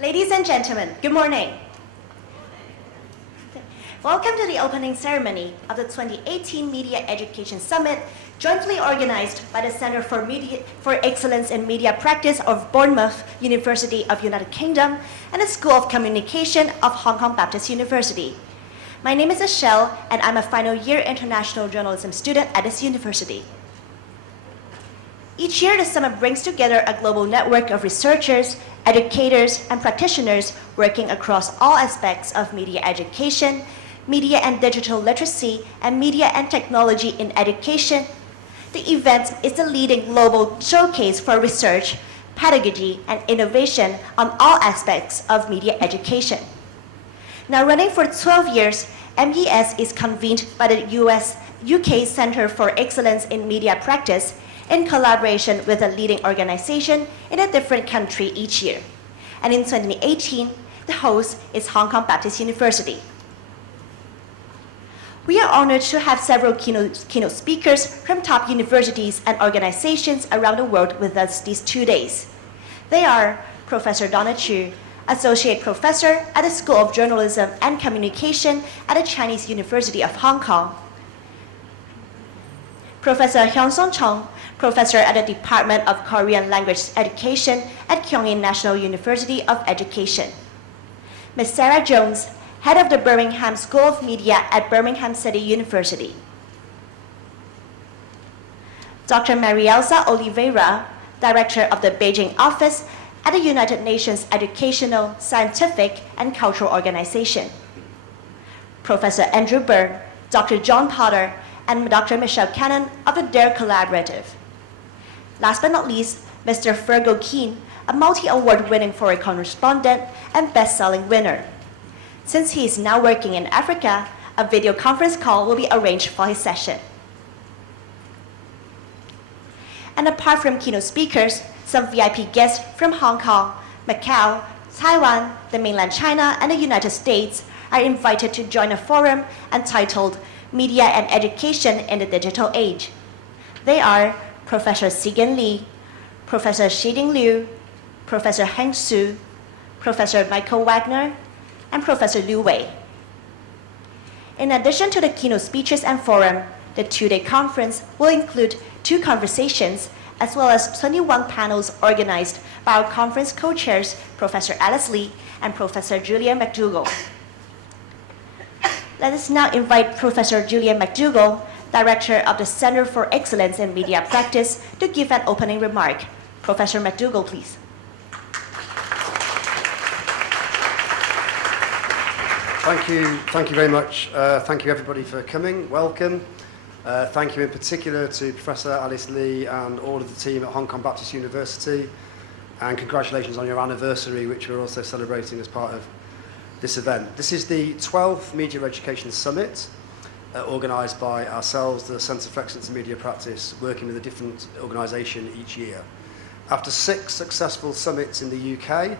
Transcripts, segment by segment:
Ladies and gentlemen, good morning. Welcome to the opening ceremony of the 2018 Media Education Summit, jointly organized by the Center for Excellence in Media Practice of Bournemouth University of United Kingdom and the School of Communication of Hong Kong Baptist University. My name is Michelle, and I'm a final year international journalism student at this university. Each year, the summit brings together a global network of researchers, educators, and practitioners working across all aspects of media education, media and digital literacy, and media and technology in education. The event is the leading global showcase for research, pedagogy, and innovation on all aspects of media education. Now running for 12 years, MES is convened by the UK Center for Excellence in Media Practice in collaboration with a leading organization in a different country each year. And in 2018, the host is Hong Kong Baptist University. We are honored to have several keynote speakers from top universities and organizations around the world with us these 2 days. They are Professor Donna Chu, Associate Professor at the School of Journalism and Communication at the Chinese University of Hong Kong, Professor Hyun-Sung Chung, Professor at the Department of Korean Language Education at Kyungin National University of Education, Ms. Sarah Jones, Head of the Birmingham School of Media at Birmingham City University, Dr. Marielza Oliveira, Director of the Beijing Office at the United Nations Educational, Scientific, and Cultural Organization, Professor Andrew Byrne, Dr. John Potter, and Dr. Michelle Cannon of the DARE Collaborative. Last but not least, Mr. Fergal Keane, a multi-award winning foreign correspondent and best-selling winner. Since he is now working in Africa, a video conference call will be arranged for his session. And apart from keynote speakers, some VIP guests from Hong Kong, Macau, Taiwan, the mainland China, and the United States are invited to join a forum entitled Media and Education in the Digital Age. They are Professor Sigen Li, Professor Shiding Liu, Professor Heng Su, Professor Michael Wagner, and Professor Liu Wei. In addition to the keynote speeches and forum, the 2-day conference will include 2 conversations as well as 21 panels organized by our conference co-chairs, Professor Alice Lee and Professor Julia McDougall. Let us now invite Professor Julia McDougall, Director of the Center for Excellence in Media Practice, to give an opening remark. Professor McDougall, please. Thank you very much. Thank you everybody for coming. Welcome. Thank you in particular to Professor Alice Lee and all of the team at Hong Kong Baptist University, and congratulations on your anniversary, which we're also celebrating as part of this event. This is the 12th Media Education Summit, organised by ourselves, the Centre for Excellence in Media Practice, working with a different organisation each year. After 6 successful summits in the UK,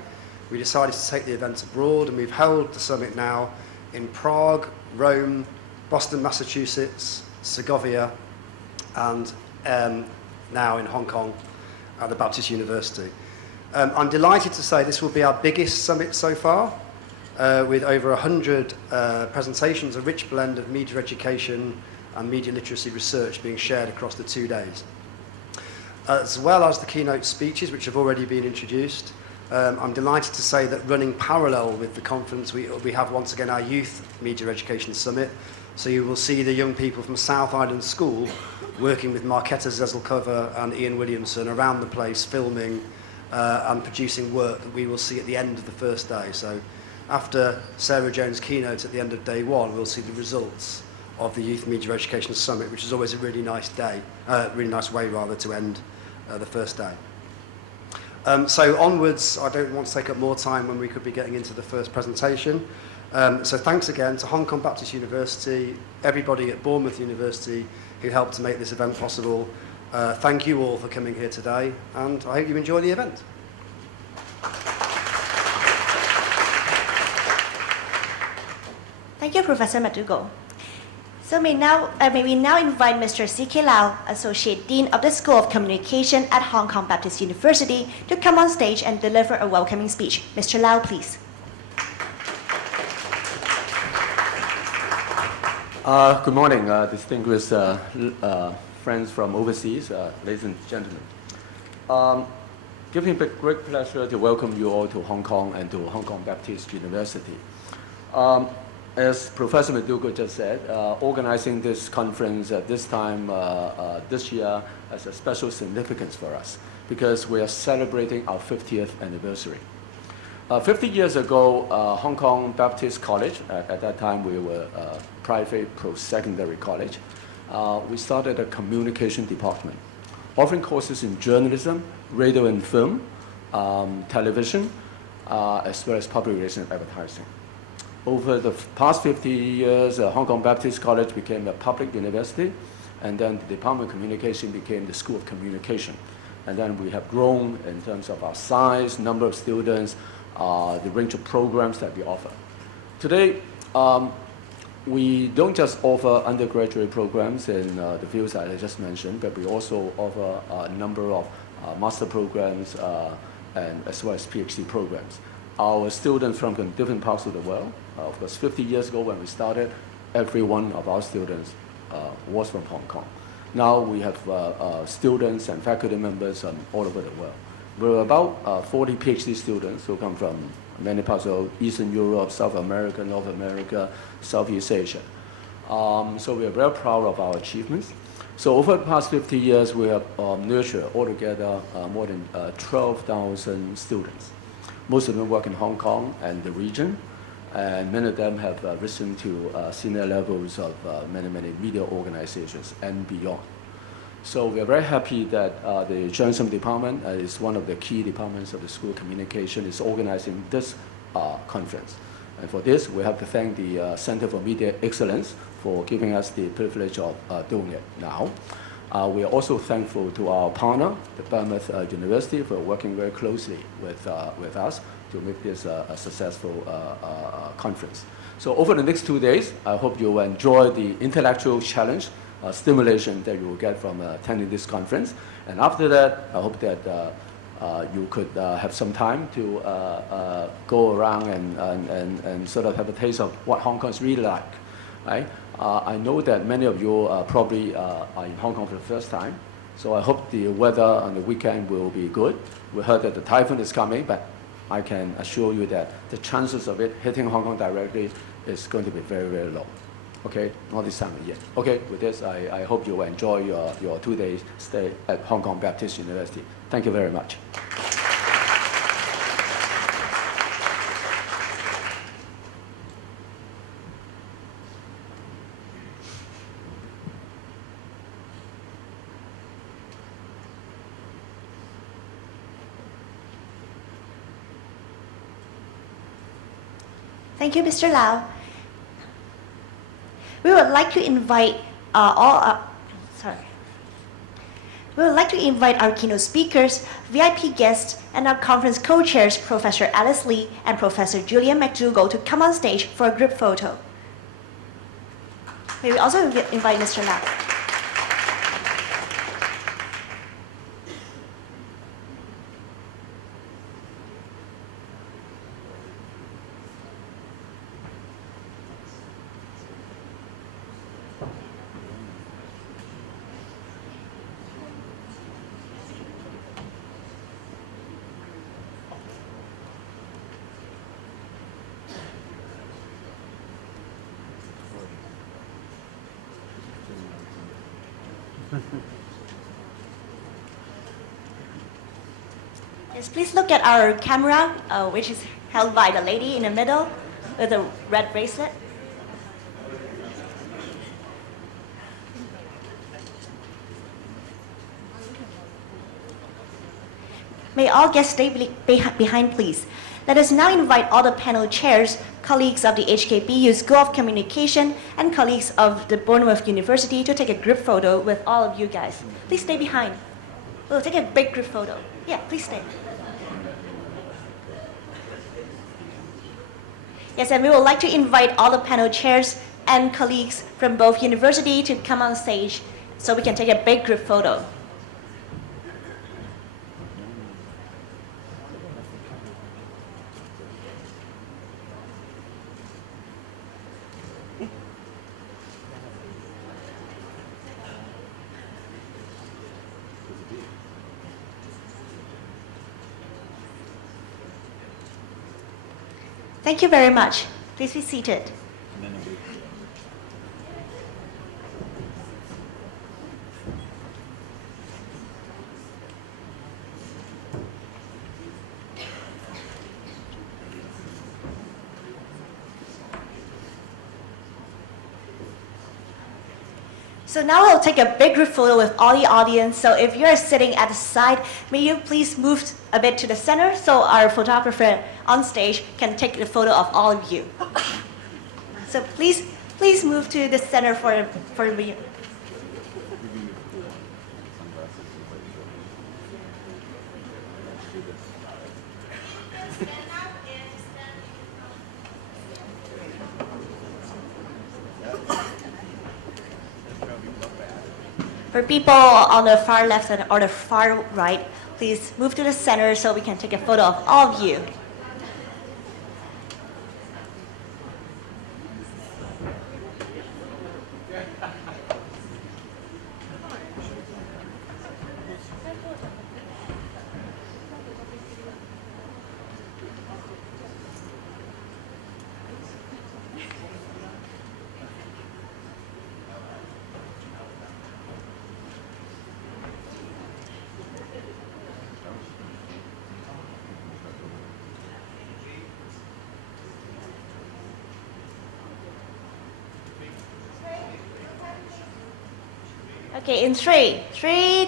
we decided to take the event abroad, and we've held the summit now in Prague, Rome, Boston, Massachusetts, Segovia, and now in Hong Kong at the Baptist University. I'm delighted to say this will be our biggest summit so far, with over 100 presentations, a rich blend of media education and media literacy research being shared across the 2 days. As well as the keynote speeches, which have already been introduced, I'm delighted to say that running parallel with the conference, we have once again our Youth Media Education Summit. So you will see the young people from South Island School working with Marketa Zezelkova and Ian Williamson around the place, filming and producing work that we will see at the end of the first day. So after Sarah Jones' keynote at the end of day 1, we'll see the results of the Youth Media Education Summit, which is always a really nice day, really nice way rather to end the first day. So onwards, I don't want to take up more time when we could be getting into the first presentation. So thanks again to Hong Kong Baptist University, everybody at Bournemouth University who helped to make this event possible. Thank you all for coming here today, and I hope you enjoy the event. Thank you, Professor McDougall. So may we now invite Mr. C.K. Lau, Associate Dean of the School of Communication at Hong Kong Baptist University, to come on stage and deliver a welcoming speech. Mr. Lau, please. Good morning, distinguished friends from overseas, ladies and gentlemen. Give me a great pleasure to welcome you all to Hong Kong and to Hong Kong Baptist University. As Professor Medugo just said, organizing this conference at this time this year has a special significance for us because we are celebrating our 50th anniversary. 50 years ago, Hong Kong Baptist College, at that time we were a private post-secondary college, we started a communication department, offering courses in journalism, radio and film, television, as well as public relations and advertising. Over the past 50 years, Hong Kong Baptist College became a public university, and then the Department of Communication became the School of Communication. And then we have grown in terms of our size, number of students, the range of programs that we offer. Today, we don't just offer undergraduate programs in the fields that I just mentioned, but we also offer a number of master programs and as well as PhD programs. Our students from different parts of the world, of course 50 years ago when we started, every one of our students was from Hong Kong. Now we have students and faculty members all over the world. We're about 40 PhD students who come from many parts of Eastern Europe, South America, North America, Southeast Asia. So we are very proud of our achievements. So over the past 50 years, we have nurtured altogether more than 12,000 students. Most of them work in Hong Kong and the region, and many of them have risen to senior levels of many media organizations and beyond. So we are very happy that the journalism department is one of the key departments of the School of Communication is organizing this conference. And for this, we have to thank the Center for Media Excellence for giving us the privilege of doing it now. We are also thankful to our partner, the Bournemouth University, for working very closely with us to make this a successful conference. So over the next 2 days, I hope you will enjoy the intellectual challenge, stimulation that you will get from attending this conference. And after that, I hope that you could have some time to go around and sort of have a taste of what Hong Kong is really like, right? I know that many of you probably are in Hong Kong for the first time, so I hope the weather on the weekend will be good. We heard that the typhoon is coming, but I can assure you that the chances of it hitting Hong Kong directly is going to be very low. Okay, not this time of year. Okay, with this, I hope you will enjoy your 2 days stay at Hong Kong Baptist University. Thank you very much. Thank you, Mr. Lau. We would like to invite our keynote speakers, VIP guests, and our conference co-chairs, Professor Alice Lee and Professor Julian McDougall, to come on stage for a group photo. May we also invite Mr. Lau. Yes, please look at our camera, which is held by the lady in the middle with a red bracelet. May all guests stay behind, please. Let us now invite all the panel chairs, colleagues of the HKBU School of Communication, and colleagues of the Bournemouth University to take a group photo with all of you guys. Please stay behind. We'll take a big group photo. Yeah, please stay. Yes, and we would like to invite all the panel chairs and colleagues from both university to come on stage so we can take a big group photo. Thank you very much. Please be seated. So now we'll take a big group photo with all the audience. So if you're sitting at the side, may you please move a bit to the center so our photographer on stage can take the photo of all of you. So please move to the center for me. For people on the far left or the far right, please move to the center so we can take a photo of all of you. Okay, in 3,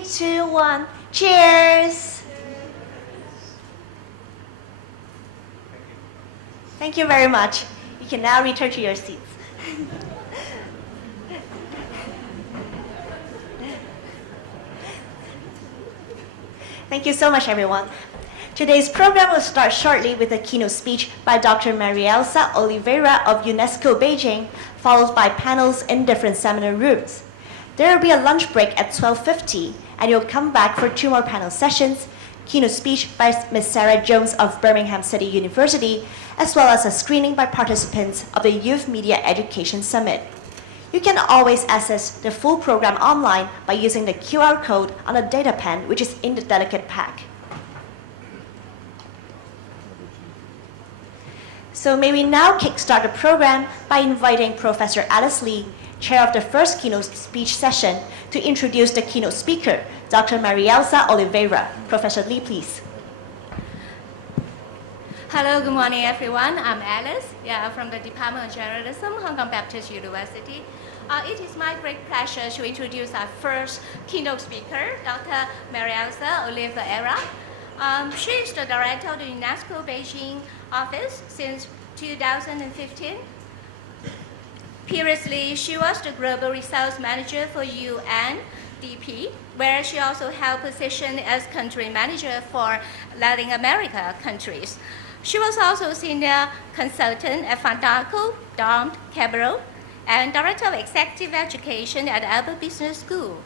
2, 1, cheers! Thank you very much. You can now return to your seats. Thank you so much, everyone. Today's program will start shortly with a keynote speech by Dr. Marielza Oliveira of UNESCO Beijing, followed by panels in different seminar rooms. There will be a lunch break at 12:50, and you'll come back for 2 more panel sessions, keynote speech by Ms. Sarah Jones of Birmingham City University, as well as a screening by participants of the Youth Media Education Summit. You can always access the full program online by using the QR code on a data pen, which is in the delegate pack. So may we now kickstart the program by inviting Professor Alice Lee, chair of the first keynote speech session, to introduce the keynote speaker, Dr. Marielza Oliveira. Professor Lee, please. Hello, good morning, everyone. I'm Alice, from the Department of Journalism, Hong Kong Baptist University. It is my great pleasure to introduce our first keynote speaker, Dr. Marielza Oliveira. She is the director of the UNESCO Beijing office since 2015. Previously, she was the Global Resource Manager for UNDP, where she also held position as country manager for Latin America countries. She was also senior consultant at Fantaco, Dom Cabral, and director of executive education at the Albert Business School.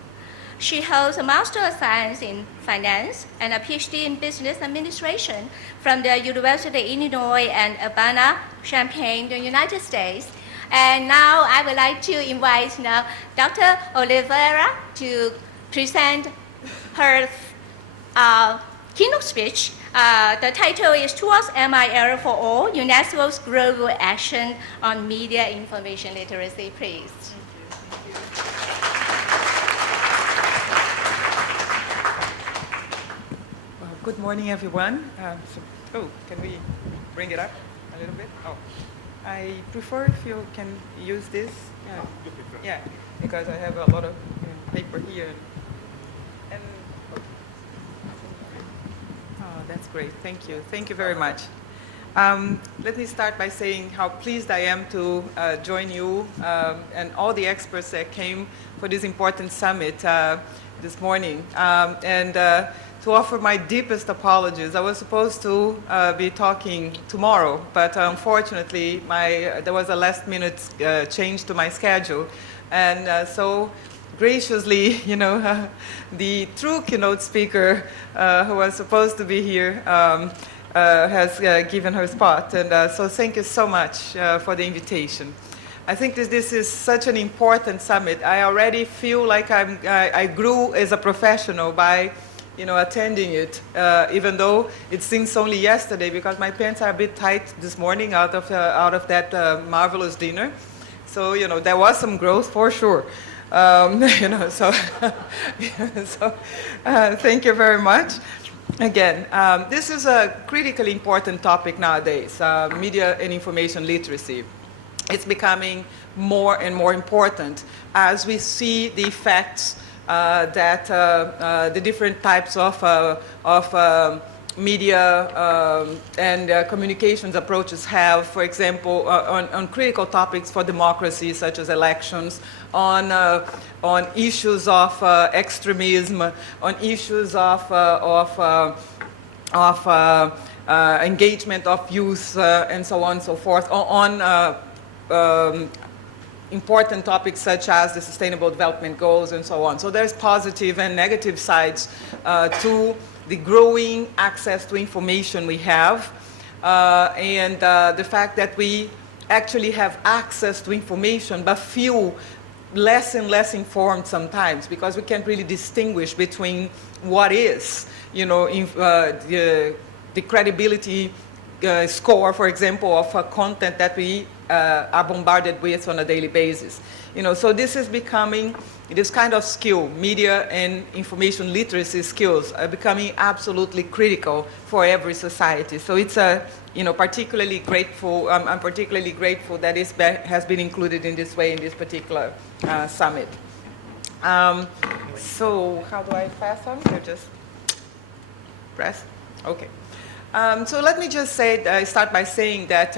She holds a Master of Science in Finance and a PhD in Business Administration from the University of Illinois and Urbana-Champaign, the United States. And now I would like to invite Dr. Oliveira to present her keynote speech. The title is Towards MIL for All, UNESCO's Global Action on Media Information Literacy. Please. Good morning, everyone. Can we bring it up a little bit? I prefer if you can use this. Yeah, because I have a lot of paper here. And that's great. Thank you. Thank you very much. Let me start by saying how pleased I am to join you and all the experts that came for this important summit this morning. And to offer my deepest apologies. I was supposed to be talking tomorrow, but unfortunately, there was a last-minute change to my schedule, and so graciously, the true keynote speaker who was supposed to be here has given her spot, and so thank you so much for the invitation. I think this is such an important summit. I already feel like I grew as a professional by attending it, even though it seems only yesterday, because my pants are a bit tight this morning out of that marvelous dinner. So there was some growth for sure. So thank you very much. Again, this is a critically important topic nowadays, media and information literacy. It's becoming more and more important as we see the effects that the different types of media and communications approaches have, for example, on critical topics for democracy, such as elections, on issues of extremism, on issues of engagement of youth, and so on and so forth, on important topics such as the Sustainable Development Goals and so on. So there's positive and negative sides to the growing access to information we have, and the fact that we actually have access to information but feel less and less informed sometimes, because we can't really distinguish between what is, the credibility score, for example, of content that we are bombarded with on a daily basis. So this is becoming, this kind of skill, media and information literacy skills, are becoming absolutely critical for every society. So it's particularly grateful. I'm particularly grateful that it has been included in this way in this particular summit. So how do I pass on? You just press. Okay. So let me just start by saying that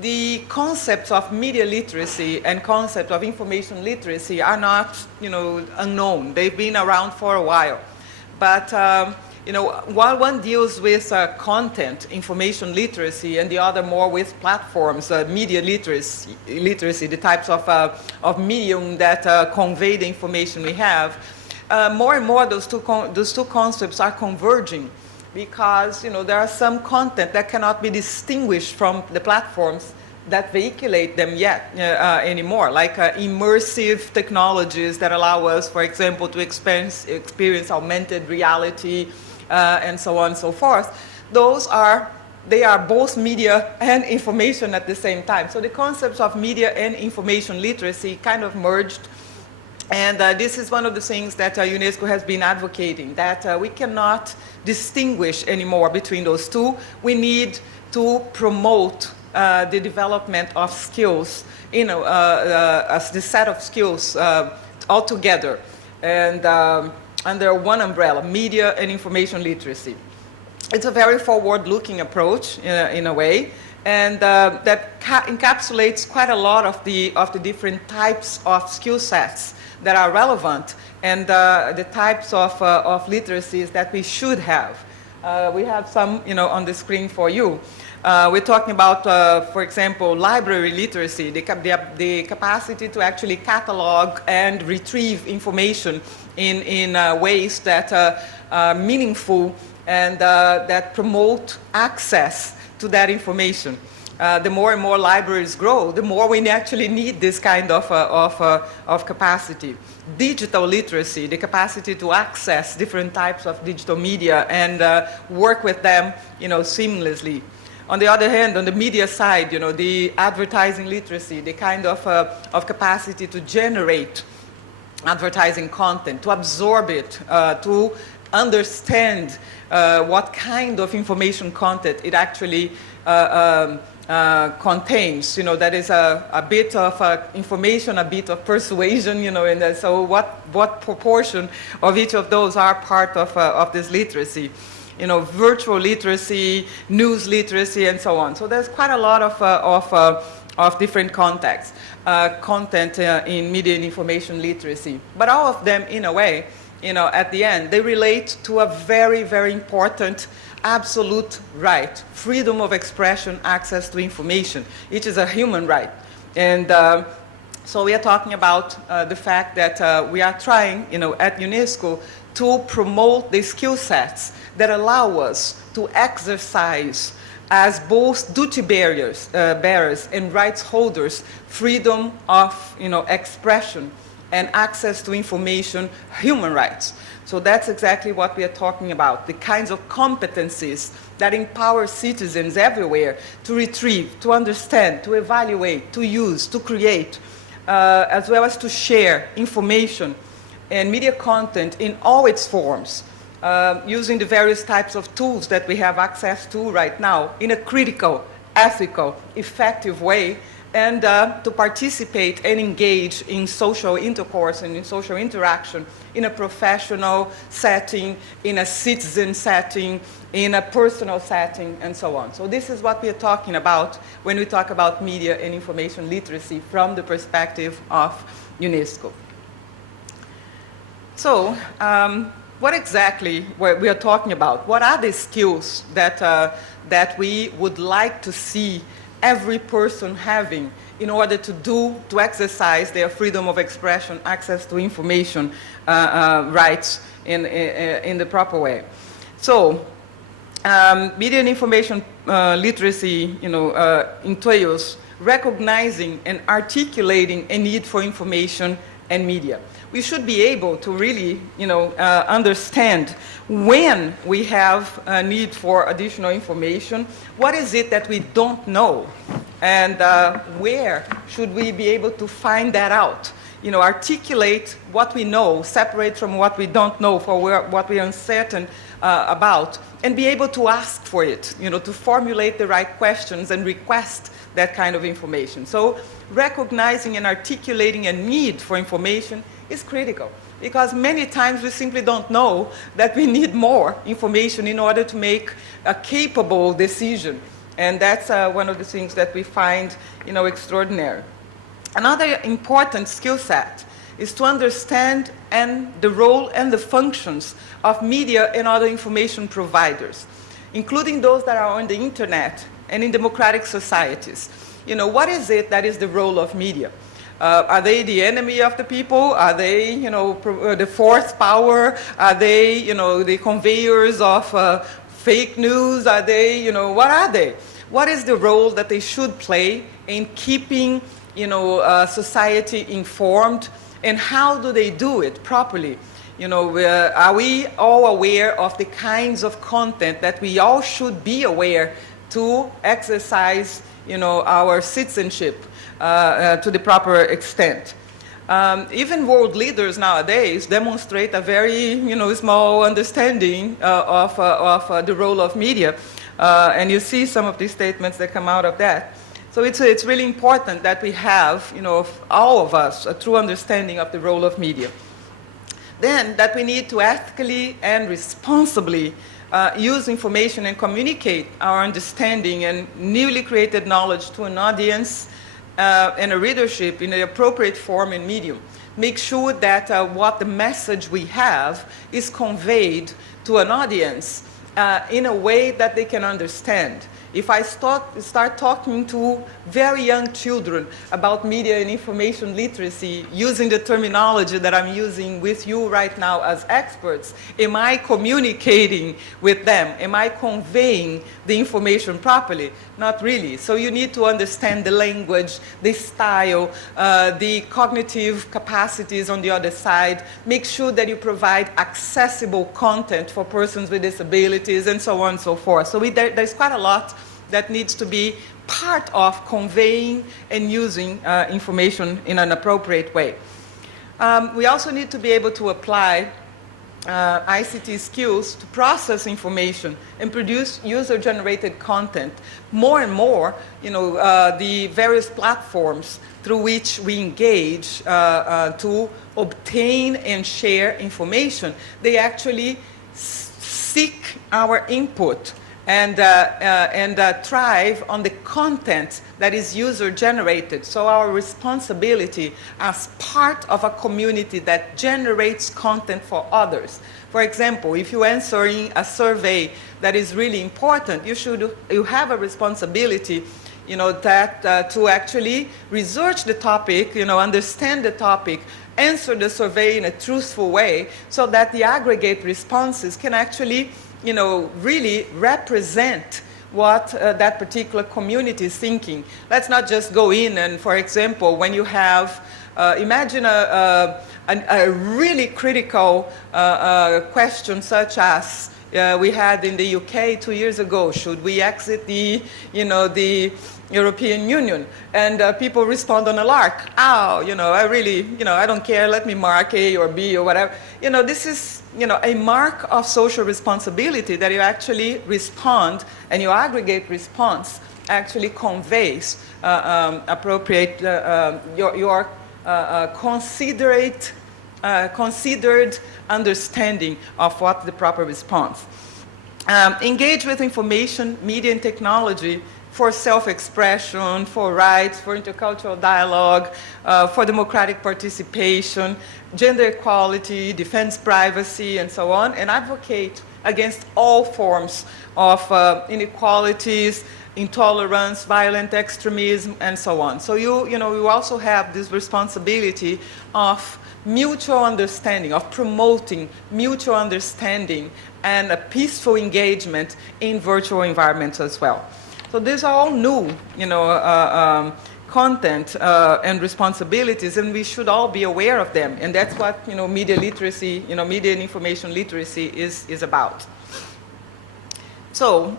the concepts of media literacy and concept of information literacy are not, unknown. They've been around for a while. But, while one deals with content, information literacy, and the other more with platforms, media literacy, the types of medium that convey the information we have, more and more those two concepts are converging, because there are some content that cannot be distinguished from the platforms that vehiculate them anymore, like immersive technologies that allow us, for example, to experience augmented reality and so on and so forth. They are both media and information at the same time. So the concepts of media and information literacy kind of merged. And this is one of the things that UNESCO has been advocating, that we cannot distinguish anymore between those two. We need to promote the development of skills, as the set of skills all together, and under one umbrella, media and information literacy. It's a very forward-looking approach in a way, and that encapsulates quite a lot of the different types of skill sets that are relevant, and the types of literacies that we should have. We have some, on the screen for you. We're talking about, for example, library literacy, the capacity to actually catalog and retrieve information in ways that are meaningful and that promote access to that information. The more and more libraries grow, the more we actually need this kind of capacity. Digital literacy, the capacity to access different types of digital media and work with them, seamlessly. On the other hand, on the media side, the advertising literacy, the kind of capacity to generate advertising content, to absorb it, to understand what kind of information content it actually contains. That is a bit of information, a bit of persuasion, and so what proportion of each of those are part of this literacy? Virtual literacy, news literacy, and so on. So there's quite a lot of different content in media and information literacy. But all of them, in a way, at the end, they relate to a very, very important absolute right, freedom of expression, access to information. It is a human right. And so we are talking about the fact that we are trying, at UNESCO to promote the skill sets that allow us to exercise as both duty bearers and rights holders freedom of expression and access to information, human rights. So that's exactly what we are talking about, the kinds of competencies that empower citizens everywhere to retrieve, to understand, to evaluate, to use, to create, as well as to share information and media content in all its forms, using the various types of tools that we have access to right now in a critical, ethical, effective way, and to participate and engage in social intercourse and in social interaction in a professional setting, in a citizen setting, in a personal setting, and so on. So this is what we are talking about when we talk about media and information literacy from the perspective of UNESCO. So, what exactly we are talking about? What are the skills that we would like to see every person having in order to exercise their freedom of expression, access to information rights in the proper way? So, media and information literacy, entails recognizing and articulating a need for information and media. We should be able to really, understand when we have a need for additional information, what is it that we don't know, and where should we be able to find that out? Articulate what we know, separate from what we don't know, for what we are uncertain about, and be able to ask for it, to formulate the right questions and request that kind of information. So recognizing and articulating a need for information is critical, because many times we simply don't know that we need more information in order to make a capable decision. And that's one of the things that we find, extraordinary. Another important skill set is to understand the role and the functions of media and other information providers, including those that are on the internet and in democratic societies. What is it that is the role of media? Are they the enemy of the people? Are they, the fourth power? Are they, the conveyors of fake news? Are they, what are they? What is the role that they should play in keeping, society informed? And how do they do it properly? Are we all aware of the kinds of content that we all should be aware to exercise, our citizenship to the proper extent? Even world leaders nowadays demonstrate a very, small understanding of the role of media. And you see some of these statements that come out of that. So it's really important that we have, all of us, a true understanding of the role of media. Then that we need to ethically and responsibly use information and communicate our understanding and newly created knowledge to an audience and a readership in the appropriate form and medium. Make sure that what the message we have is conveyed to an audience in a way that they can understand. If I start talking to very young children about media and information literacy using the terminology that I'm using with you right now as experts, am I communicating with them? Am I conveying the information properly? Not really. So you need to understand the language, the style, the cognitive capacities on the other side. Make sure that you provide accessible content for persons with disabilities and so on and so forth. So there's quite a lot that needs to be part of conveying and using information in an appropriate way. We also need to be able to apply ICT skills to process information and produce user-generated content. More and more, the various platforms through which we engage to obtain and share information, they actually seek our input and thrive on the content that is user-generated. So our responsibility as part of a community that generates content for others. For example, if you're answering a survey that is really important, you have a responsibility, to actually research the topic, understand the topic, answer the survey in a truthful way, so that the aggregate responses can actually, really represent what that particular community is thinking. Let's not just go in and, for example, when you have, imagine a really critical question such as we had in the UK 2 years ago: should we exit the European Union? And people respond on a lark. I really, I don't care, let me mark A or B or whatever. This is, a mark of social responsibility, that you actually respond, and your aggregate response actually conveys appropriate, your considered understanding of what the proper response. Engage with information, media, and technology for self-expression, for rights, for intercultural dialogue, for democratic participation, gender equality, defense privacy, and so on, and advocate against all forms of inequalities, intolerance, violent extremism, and so on. So you also have this responsibility of mutual understanding, of promoting mutual understanding and a peaceful engagement in virtual environments as well. So these are all new, content and responsibilities, and we should all be aware of them. And that's what, media literacy, media and information literacy is about. So,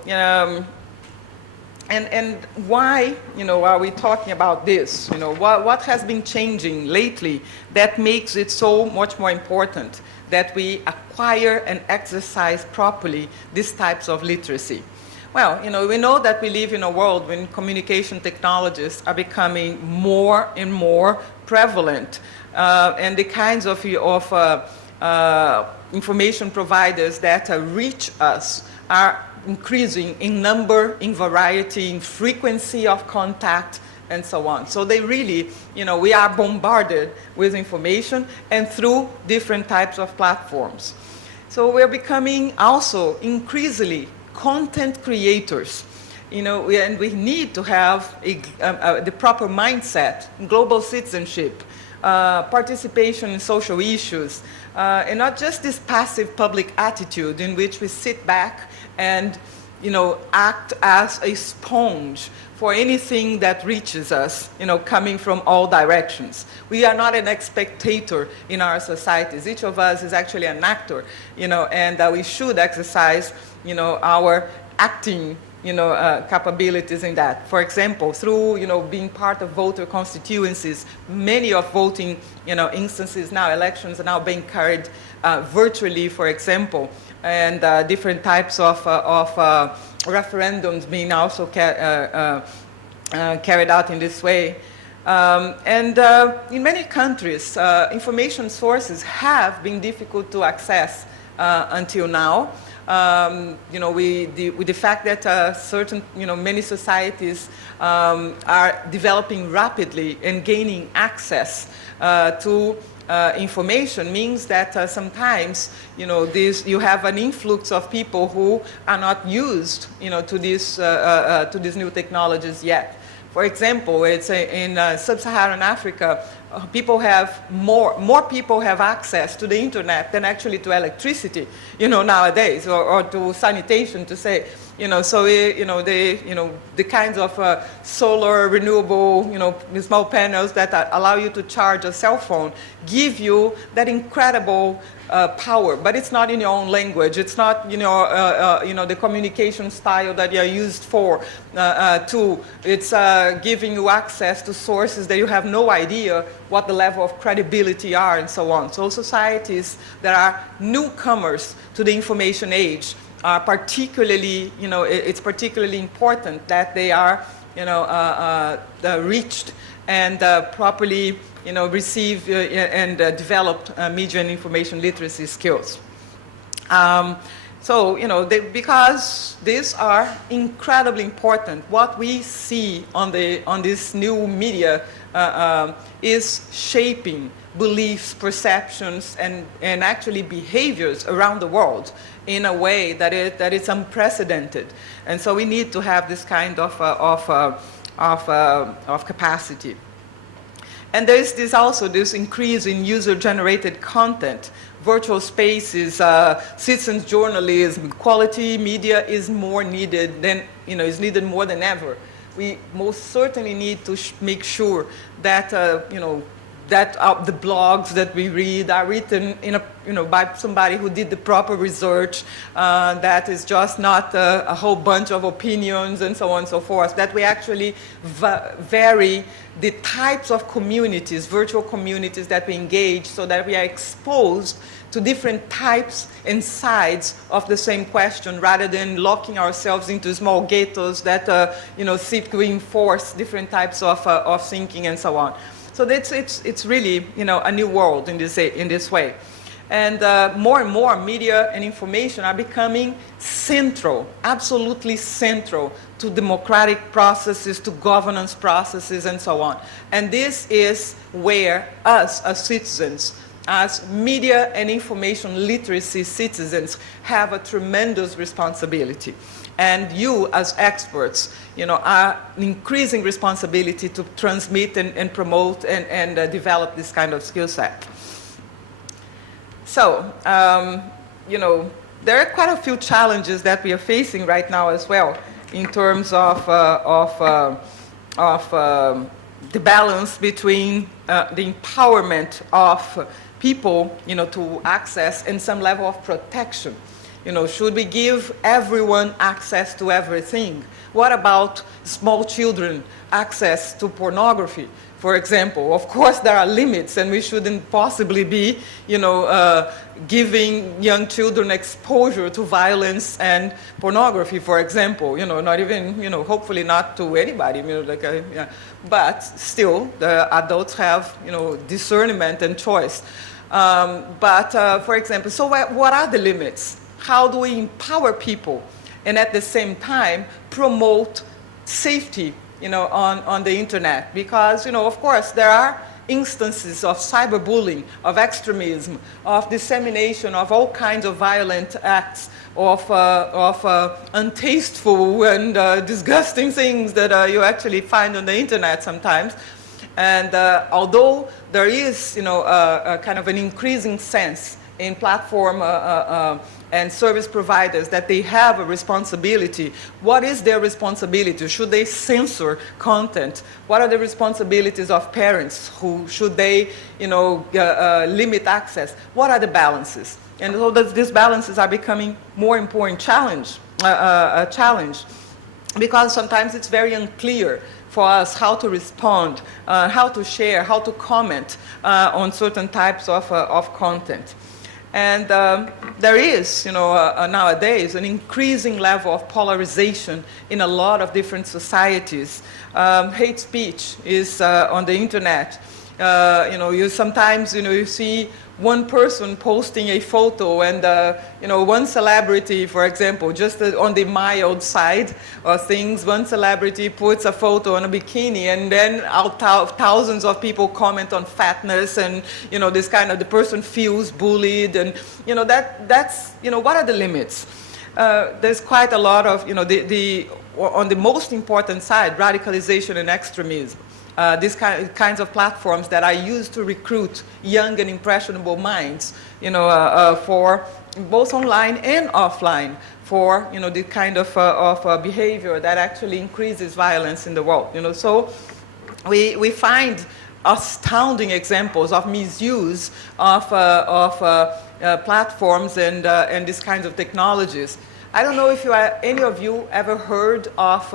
and why, are we talking about this? What has been changing lately that makes it so much more important that we acquire and exercise properly these types of literacy? Well, we know that we live in a world when communication technologies are becoming more and more prevalent, and the kinds of information providers that reach us are increasing in number, in variety, in frequency of contact, and so on. So they really, we are bombarded with information and through different types of platforms. So we're becoming also increasingly content creators, and we need to have the proper mindset, global citizenship, participation in social issues, and not just this passive public attitude in which we sit back and act as a sponge for anything that reaches us, coming from all directions. We are not an spectator in our societies. Each of us is actually an actor, and we should exercise, our acting, capabilities in that. For example, through, being part of voter constituencies, many of voting, instances now, elections are now being carried virtually, for example, and different types of referendums being also carried out in this way. In many countries, information sources have been difficult to access until now. With the fact that certain, many societies are developing rapidly and gaining access to information means that sometimes, you have an influx of people who are not used, to these new technologies yet. For example, it's in sub-Saharan Africa, more people have access to the internet than actually to electricity, nowadays, or to sanitation, to say, so the kinds of solar renewable, small panels that allow you to charge a cell phone give you that incredible power, but it's not in your own language. It's not, the communication style that you're used for. It's giving you access to sources that you have no idea what the level of credibility are, and so on. So societies that are newcomers to the information age are particularly, it's particularly important that they are, reached and properly, receive and develop media and information literacy skills. So, because these are incredibly important, what we see on this new media is shaping beliefs, perceptions, and actually behaviors around the world in a way that is unprecedented. And so we need to have this kind of capacity. And there's this increase in user-generated content, virtual spaces, citizens journalism, quality media is more needed than, is needed more than ever. We most certainly need to make sure that, that the blogs that we read are written by somebody who did the proper research, that is just not a whole bunch of opinions and so on and so forth, that we actually vary the types of communities, virtual communities that we engage, so that we are exposed to different types and sides of the same question, rather than locking ourselves into small ghettos that seek to reinforce different types of thinking and so on. So it's really a new world in this way. And more and more media and information are becoming central, absolutely central to democratic processes, to governance processes, and so on. And this is where us, as citizens, as media and information literacy citizens, have a tremendous responsibility. And you, as experts, are increasing responsibility to transmit and promote and develop this kind of skill set. So, there are quite a few challenges that we are facing right now as well, in terms of the balance between the empowerment of people, to access and some level of protection. Should we give everyone access to everything? What about small children access to pornography, for example? Of course, there are limits, and we shouldn't possibly be, giving young children exposure to violence and pornography, for example. Not even, hopefully not to anybody. But still, the adults have, discernment and choice. For example, so what are the limits? How do we empower people and at the same time promote safety, on the internet? Because, of course, there are instances of cyberbullying, of extremism, of dissemination of all kinds of violent acts, of untasteful and disgusting things that you actually find on the internet sometimes. And although there is, a kind of an increasing sense in platform and service providers that they have a responsibility. What is their responsibility? Should they censor content? What are the responsibilities of parents? Should they, limit access? What are the balances? And so these balances are becoming more important challenge, because sometimes it's very unclear for us how to respond, how to share, how to comment on certain types of content. And there is, nowadays, an increasing level of polarization in a lot of different societies. Hate speech is on the internet. You sometimes, you see one person posting a photo and, one celebrity, for example, just on the mild side of things, one celebrity puts a photo on a bikini and then thousands of people comment on fatness and, this kind of, the person feels bullied and, that's, what are the limits? There's quite a lot of, on the most important side, radicalization and extremism. These kinds of platforms that are used to recruit young and impressionable minds, for both online and offline, for the kind of behavior that actually increases violence in the world. So we find astounding examples of misuse of platforms and these kinds of technologies. I don't know if any of you ever heard of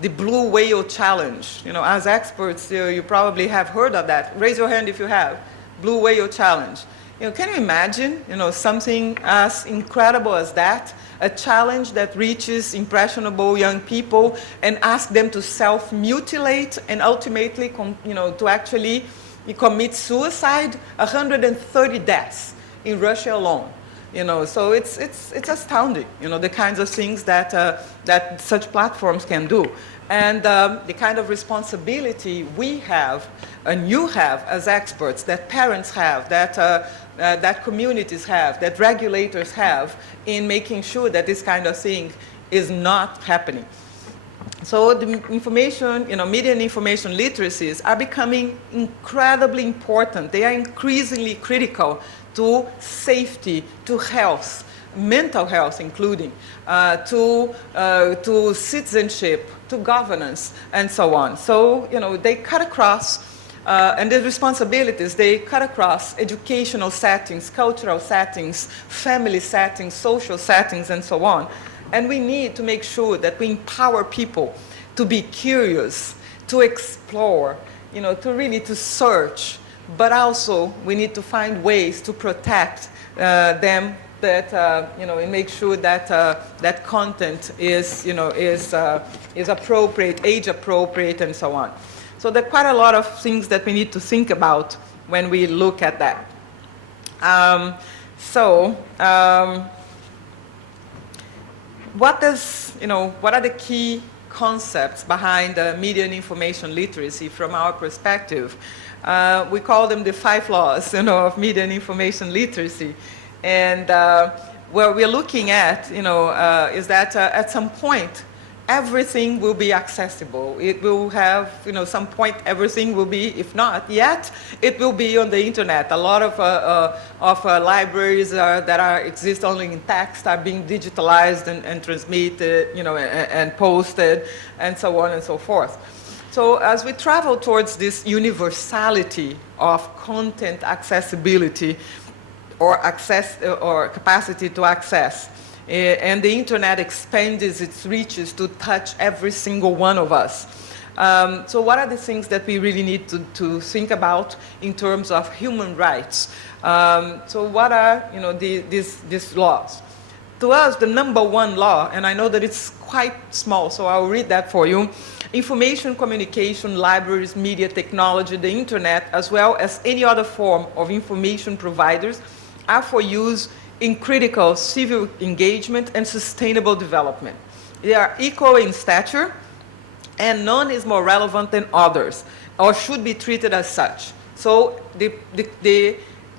the Blue Whale Challenge. As experts, you probably have heard of that. Raise your hand if you have. Blue Whale Challenge. Can you imagine, something as incredible as that? A challenge that reaches impressionable young people and asks them to self-mutilate and ultimately, to actually commit suicide. 130 deaths in Russia alone. So it's astounding, the kinds of things that, that such platforms can do. And the kind of responsibility we have, and you have as experts, that parents have, that communities have, that regulators have, in making sure that this kind of thing is not happening. So the information, media and information literacies are becoming incredibly important. They are increasingly critical to safety, to health, mental health including, to citizenship, to governance, and so on. So, they cut across, and the responsibilities, they cut across educational settings, cultural settings, family settings, social settings, and so on. And we need to make sure that we empower people to be curious, to explore, to search, but also we need to find ways to protect them, that and make sure that that content is appropriate, age appropriate, and so on. So there are quite a lot of things that we need to think about when we look at that. What are the key concepts behind media and information literacy from our perspective? We call them the 5 laws, of media and information literacy. And what we're looking at, is that at some point, everything will be accessible. It will have, some point everything will be, if not yet, it will be on the internet. A lot of libraries that exist only in text are being digitalized and transmitted, and posted, and so on and so forth. So as we travel towards this universality of content accessibility, or capacity to access, and the internet expands its reaches to touch every single one of us. So what are the things that we really need to think about in terms of human rights? So what are these laws? To us, the number 1 law, and I know that it's quite small, so I'll read that for you. Information, communication, libraries, media, technology, the internet, as well as any other form of information providers, are for use in critical civil engagement and sustainable development. They are equal in stature, and none is more relevant than others, or should be treated as such. So the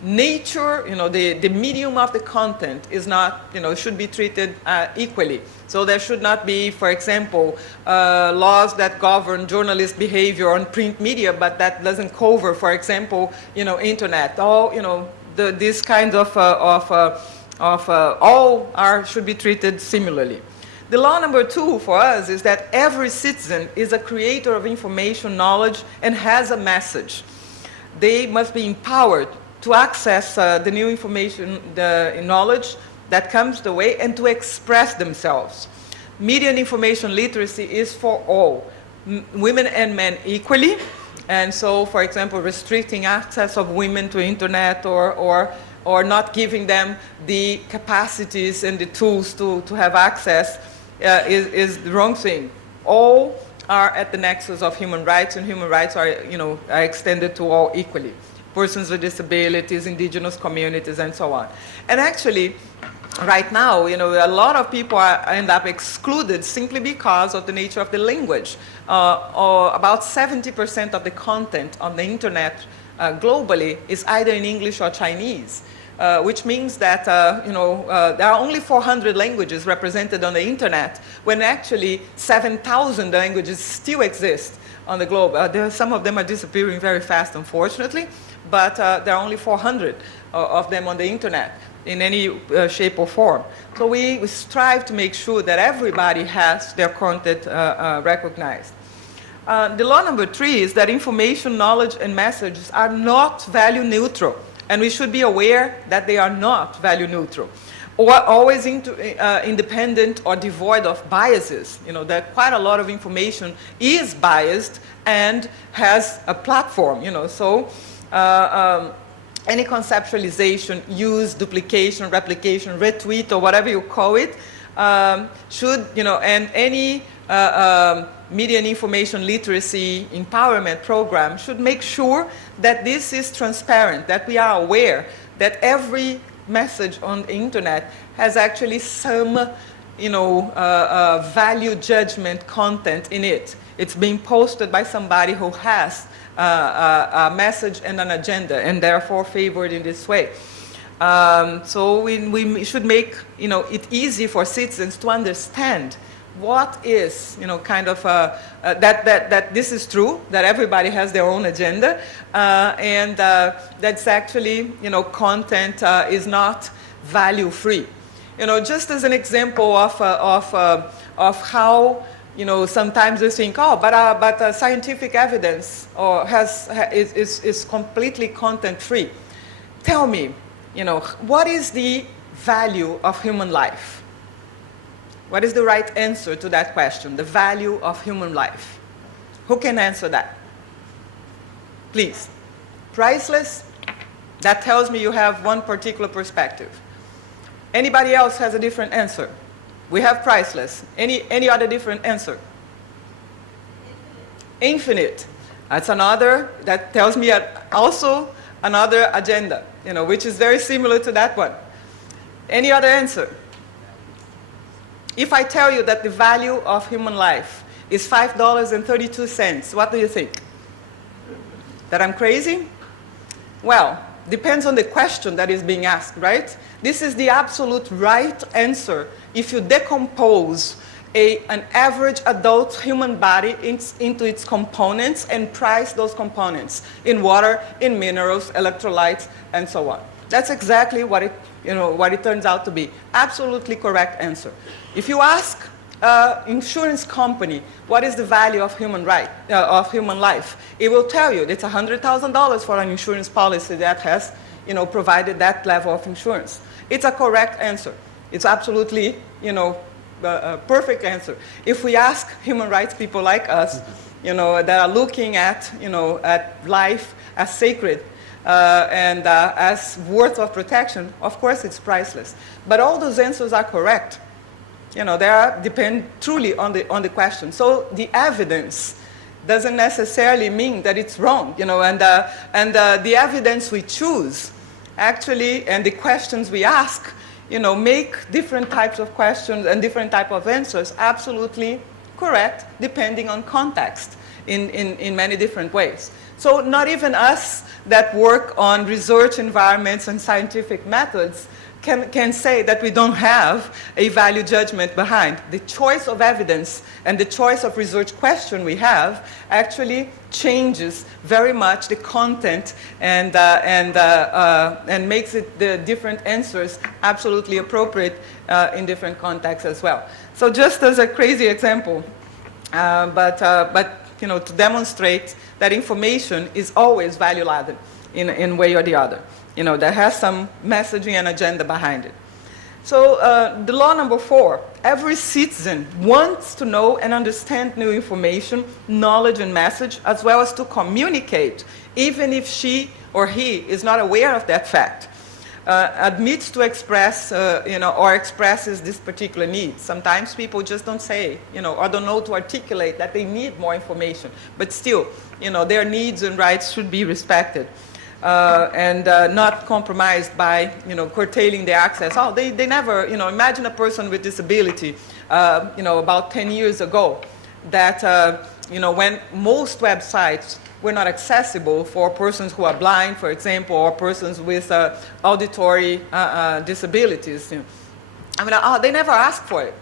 nature, the medium of the content is not, should be treated equally. So there should not be, for example, laws that govern journalist behavior on print media, but that doesn't cover, for example, internet. This kind of all should be treated similarly. The law number 2 for us is that every citizen is a creator of information, knowledge, and has a message. They must be empowered to access the new information, the knowledge that comes the way, and to express themselves. Media and information literacy is for all, women and men equally. And so, for example, restricting access of women to internet or not giving them the capacities and the tools to have access is the wrong thing. All are at the nexus of human rights, and human rights are extended to all equally. Persons with disabilities, indigenous communities, and so on. And actually, right now, a lot of people end up excluded simply because of the nature of the language. Or about 70% of the content on the internet globally is either in English or Chinese, which means that there are only 400 languages represented on the internet, when actually 7,000 languages still exist on the globe. Some of them are disappearing very fast, unfortunately, but there are only 400 of them on the internet in any shape or form. So we strive to make sure that everybody has their content recognized. The law number 3 is that information, knowledge, and messages are not value neutral, and we should be aware that they are not value neutral, or always independent or devoid of biases. That quite a lot of information is biased and has a platform. So any conceptualization, use, duplication, replication, retweet, or whatever you call it, should, and any media and information literacy empowerment program should make sure that this is transparent, that we are aware that every message on the internet has actually some, value judgment content in it. It's being posted by somebody who has a message and an agenda, and therefore favored in this way. So we should make it easy for citizens to understand what is that this is true, that everybody has their own agenda, and that's actually content is not value free. Just as an example of how sometimes we think, but scientific evidence is completely content free. Tell me, what is the value of human life? What is the right answer to that question? The value of human life. Who can answer that? Please. Priceless? That tells me you have one particular perspective. Anybody else has a different answer? We have priceless. Any other different answer? Infinite. That's another, that tells me also another agenda, which is very similar to that one. Any other answer? If I tell you that the value of human life is $5.32, what do you think? That I'm crazy? Well, depends on the question that is being asked, right? This is the absolute right answer if you decompose an average adult human body into its components and price those components in water, in minerals, electrolytes, and so on. That's exactly what it turns out to be. Absolutely correct answer. If you ask an insurance company what is the value of human life, it will tell you it's $100,000 for an insurance policy that has provided that level of insurance. It's a correct answer. It's absolutely a perfect answer. If we ask human rights people like us, that are looking at at life as sacred, and as worth of protection, of course it's priceless. But all those answers are correct. They depend truly on the question. So the evidence doesn't necessarily mean that it's wrong. And the evidence we choose, actually, and the questions we ask, make different types of questions and different type of answers absolutely correct, depending on context in many different ways. So not even us that work on research environments and scientific methods can say that we don't have a value judgment behind. The choice of evidence and the choice of research question we have actually changes very much the content and makes it the different answers absolutely appropriate in different contexts as well. So just as a crazy example, but to demonstrate that information is always value-laden in way or the other. That has some messaging and agenda behind it. So the law number 4, every citizen wants to know and understand new information, knowledge and message, as well as to communicate, even if she or he is not aware of that fact. Admits to express, or expresses this particular need. Sometimes people just don't say, or don't know to articulate that they need more information. But still, their needs and rights should be respected. And not compromised by, curtailing their access. They never, imagine a person with disability, about 10 years ago, that, when most websites were not accessible for persons who are blind, for example, or persons with auditory disabilities. They never asked for it.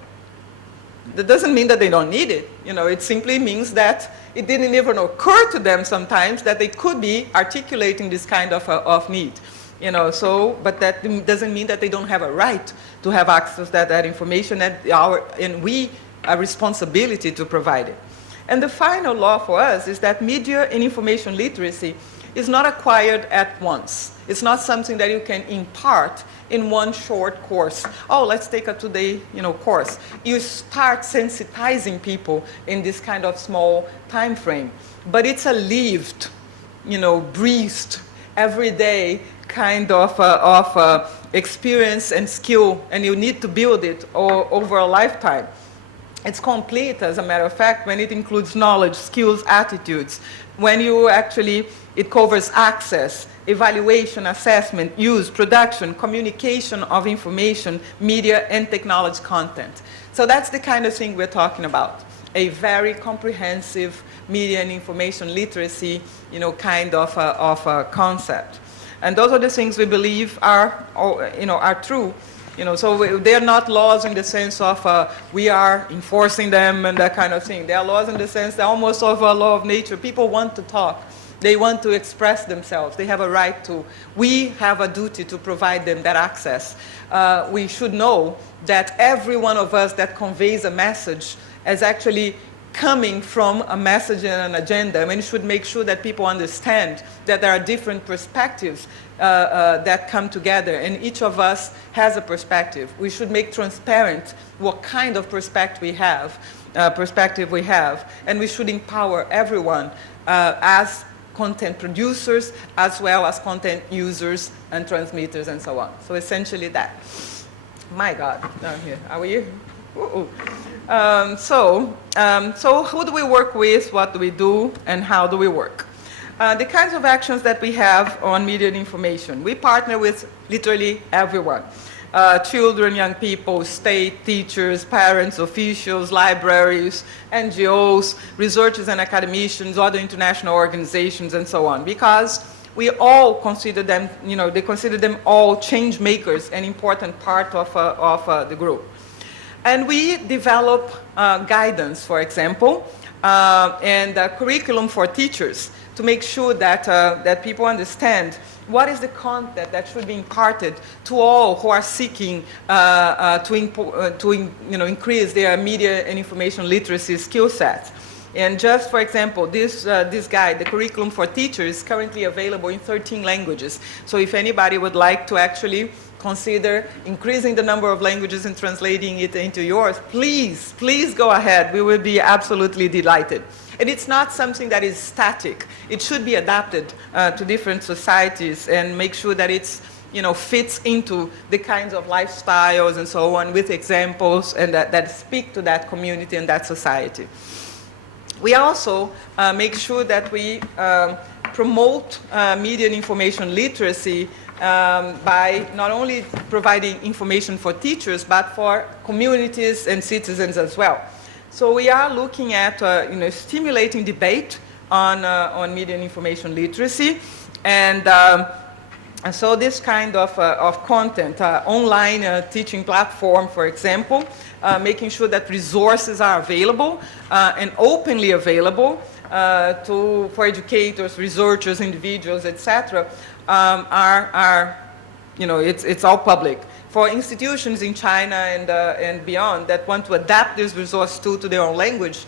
That doesn't mean that they don't need it. It simply means that it didn't even occur to them sometimes that they could be articulating this kind of need. But that doesn't mean that they don't have a right to have access to that information, and we a responsibility to provide it. And the final law for us is that media and information literacy is not acquired at once. It's not something that you can impart in one short course. Let's take a two-day, course. You start sensitizing people in this kind of small time frame. But it's a lived, breathed, everyday kind of experience and skill, and you need to build it over a lifetime. It's complete, as a matter of fact, when it includes knowledge, skills, attitudes. When you actually, it covers access, evaluation, assessment, use, production, communication of information, media, and technology content. So that's the kind of thing we're talking about. A very comprehensive media and information literacy, kind of a concept. And those are the things we believe are true. So they're not laws in the sense of we are enforcing them and that kind of thing. They are laws in the sense that almost of a law of nature. People want to talk. They want to express themselves. They have a right to. We have a duty to provide them that access. We should know that every one of us that conveys a message is actually coming from a message and an agenda. I mean, we should make sure that people understand that there are different perspectives that come together, and each of us has a perspective. We should make transparent what kind of perspective we have, and we should empower everyone as content producers, as well as content users and transmitters and so on. So essentially that. My God, down here, are we here? So who do we work with, what do we do, and how do we work? The kinds of actions that we have on media and information. We partner with literally everyone. Children, young people, state, teachers, parents, officials, libraries, NGOs, researchers and academicians, other international organizations, and so on. Because we all consider them, they consider them all change makers, an important part of the group. And we develop guidance, for example, and a curriculum for teachers to make sure that people understand what is the content that should be imparted to all who are seeking to increase their media and information literacy skill sets. And just for example, this guide, the curriculum for teachers, is currently available in 13 languages. So if anybody would like to actually consider increasing the number of languages and translating it into yours, please go ahead. We will be absolutely delighted. And it's not something that is static. It should be adapted to different societies and make sure that it's, fits into the kinds of lifestyles and so on, with examples and that speak to that community and that society. We also make sure that we promote media and information literacy by not only providing information for teachers, but for communities and citizens as well. So we are looking at stimulating debate on media and information literacy, and so this kind of content, online teaching platform, for example, making sure that resources are available and openly available for educators, researchers, individuals, etc. It's all public. For institutions in China and beyond that want to adapt this resource tool to their own language,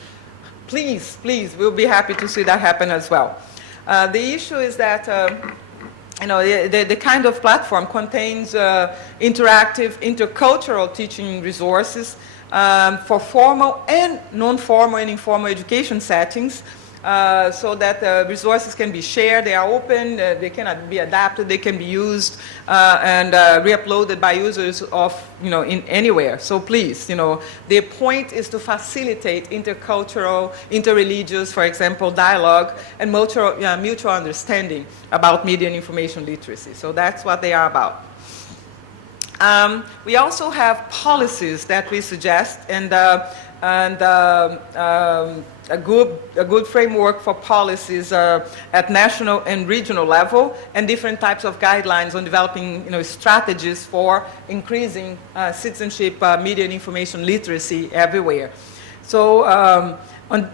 please, we'll be happy to see that happen as well. The issue is that the kind of platform contains interactive, intercultural teaching resources for formal and non-formal and informal education settings, so that resources can be shared, they are open, they can be adapted, they can be used and re-uploaded by users in anywhere. So please, the point is to facilitate intercultural, interreligious, for example, dialogue and mutual understanding about media and information literacy. So that's what they are about. We also have policies that we suggest, and a good framework for policies at national and regional level, and different types of guidelines on developing strategies for increasing citizenship, media and information literacy everywhere. So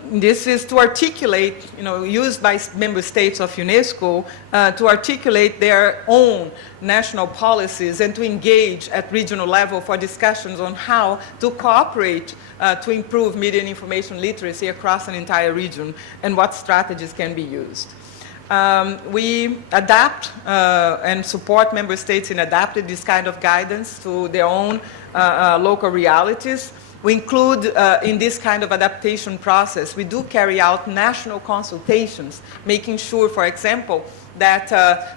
this is to articulate, used by member states of UNESCO to articulate their own national policies and to engage at regional level for discussions on how to cooperate to improve media and information literacy across an entire region and what strategies can be used. We adapt and support member states in adapting this kind of guidance to their own local realities. We include, in this kind of adaptation process, we do carry out national consultations, making sure, for example, that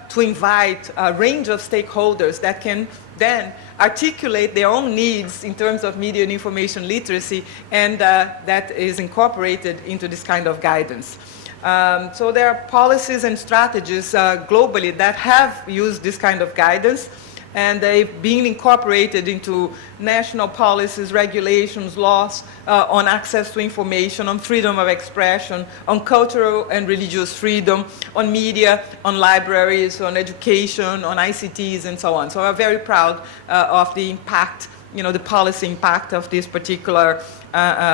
to invite a range of stakeholders that can then articulate their own needs in terms of media and information literacy, and that is incorporated into this kind of guidance. So there are policies and strategies globally that have used this kind of guidance, and they've been incorporated into national policies, regulations, laws on access to information, on freedom of expression, on cultural and religious freedom, on media, on libraries, on education, on ICTs, and so on. So we're very proud of the impact, the policy impact of this particular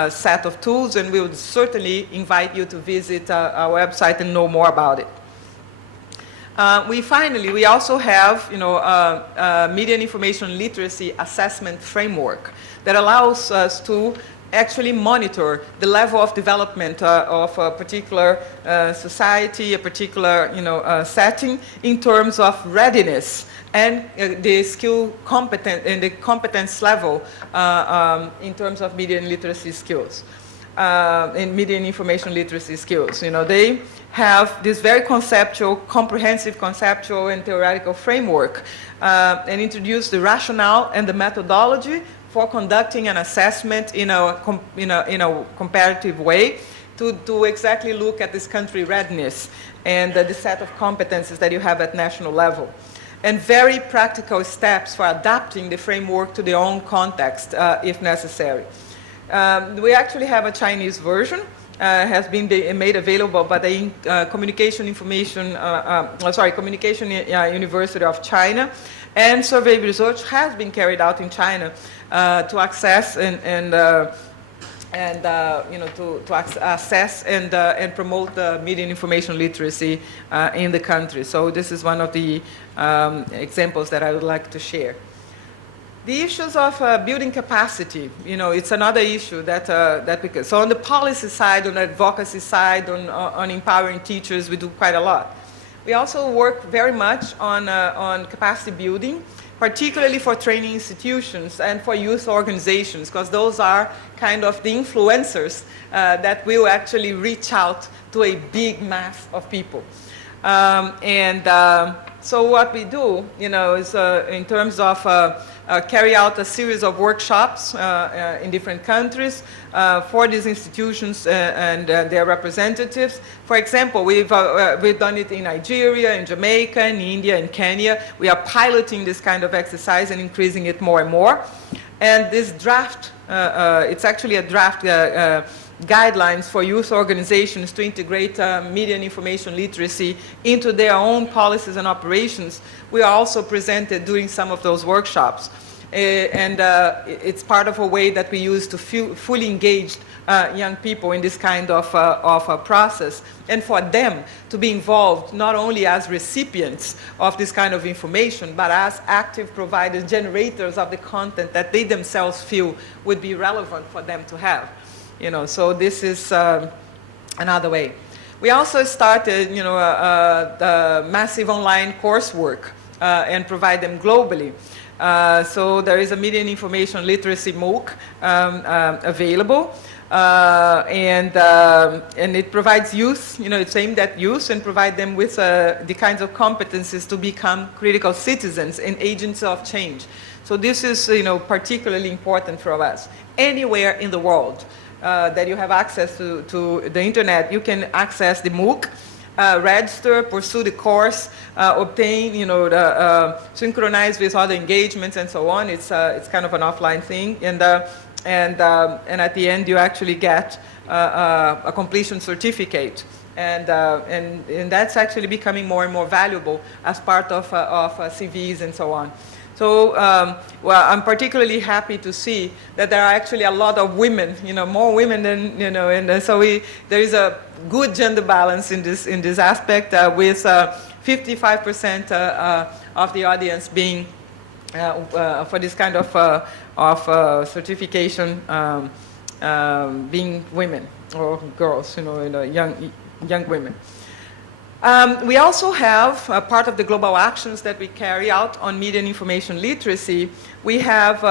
set of tools, and we would certainly invite you to visit our website and know more about it. We also have, media and information literacy assessment framework that allows us to actually monitor the level of development of a particular society, a particular, setting in terms of readiness and the skill competence level in terms of media and literacy skills, in media and information literacy skills. They have this very comprehensive conceptual and theoretical framework, and introduce the rationale and the methodology for conducting an assessment in a comparative way to exactly look at this country readiness and the set of competences that you have at national level, and very practical steps for adapting the framework to their own context if necessary. We actually have a Chinese version. Has been made available by the Communication University of China, and survey research has been carried out in China to access assess and promote the media and information literacy in the country. So this is one of the examples that I would like to share. The issues of building capacity, it's another issue so on the policy side, on the advocacy side, on empowering teachers, we do quite a lot. We also work very much on capacity building, particularly for training institutions and for youth organizations, because those are kind of the influencers that will actually reach out to a big mass of people. So what we do, is in terms of carry out a series of workshops in different countries for these institutions and their representatives. For example, we've done it in Nigeria, in Jamaica, in India, in Kenya. We are piloting this kind of exercise and increasing it more and more. And this draft, it's actually a draft guidelines for youth organizations to integrate media and information literacy into their own policies and operations. We are also presented during some of those workshops. And it's part of a way that we use to fully engage young people in this kind of a process, and for them to be involved not only as recipients of this kind of information, but as active providers, generators of the content that they themselves feel would be relevant for them to have. So this is another way. We also started, the massive online coursework and provide them globally. So there is a media and information literacy MOOC available, and it provides youth, it's aimed at youth and provide them with the kinds of competencies to become critical citizens and agents of change. So this is, particularly important for us. Anywhere in the world that you have access to the internet, you can access the MOOC, register, pursue the course, obtain, synchronize with other engagements and so on. It's kind of an offline thing, and at the end you actually get a completion certificate, and that's actually becoming more and more valuable as part of CVs and so on. So, I'm particularly happy to see that there are actually a lot of women, more women than, and so there is a good gender balance in this aspect, with 55% of the audience being for this kind of certification being women or girls, young women. We also have, part of the global actions that we carry out on media and information literacy, we have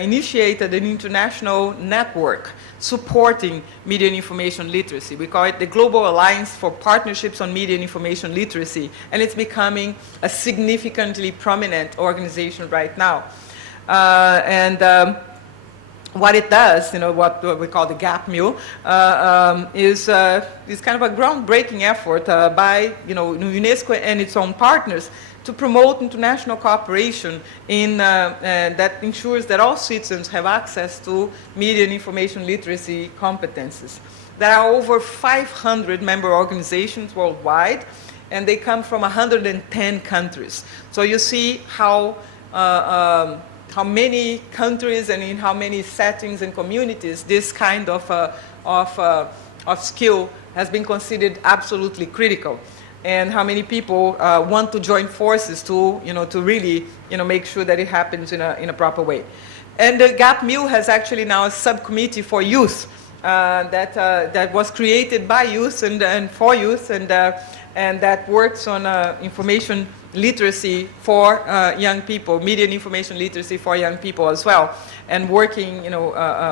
initiated an international network supporting media and information literacy. We call it the Global Alliance for Partnerships on Media and Information Literacy, and it's becoming a significantly prominent organization right now. What it does, what we call the gap mill, is kind of a groundbreaking effort by UNESCO and its own partners to promote international cooperation that ensures that all citizens have access to media and information literacy competences. There are over 500 member organizations worldwide, and they come from 110 countries. So you see how many countries and in how many settings and communities this kind of skill has been considered absolutely critical, and how many people want to join forces to really make sure that it happens in a proper way. And the Gap Mill has actually now a subcommittee for youth that was created by youth and for youth, and that works on information literacy for young people, media and information literacy for young people as well, and working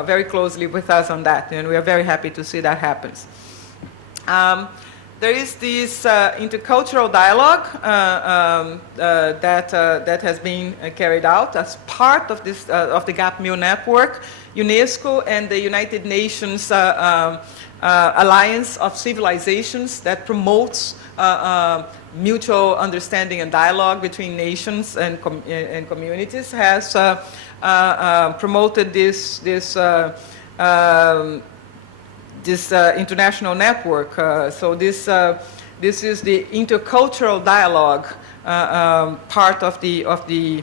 very closely with us on that, and we are very happy to see that happens. There is this intercultural dialogue that has been carried out as part of this of the Gap Mill network. UNESCO and the United Nations Alliance of Civilizations that promotes mutual understanding and dialogue between nations and communities has promoted this international network. So this is the intercultural dialogue part of the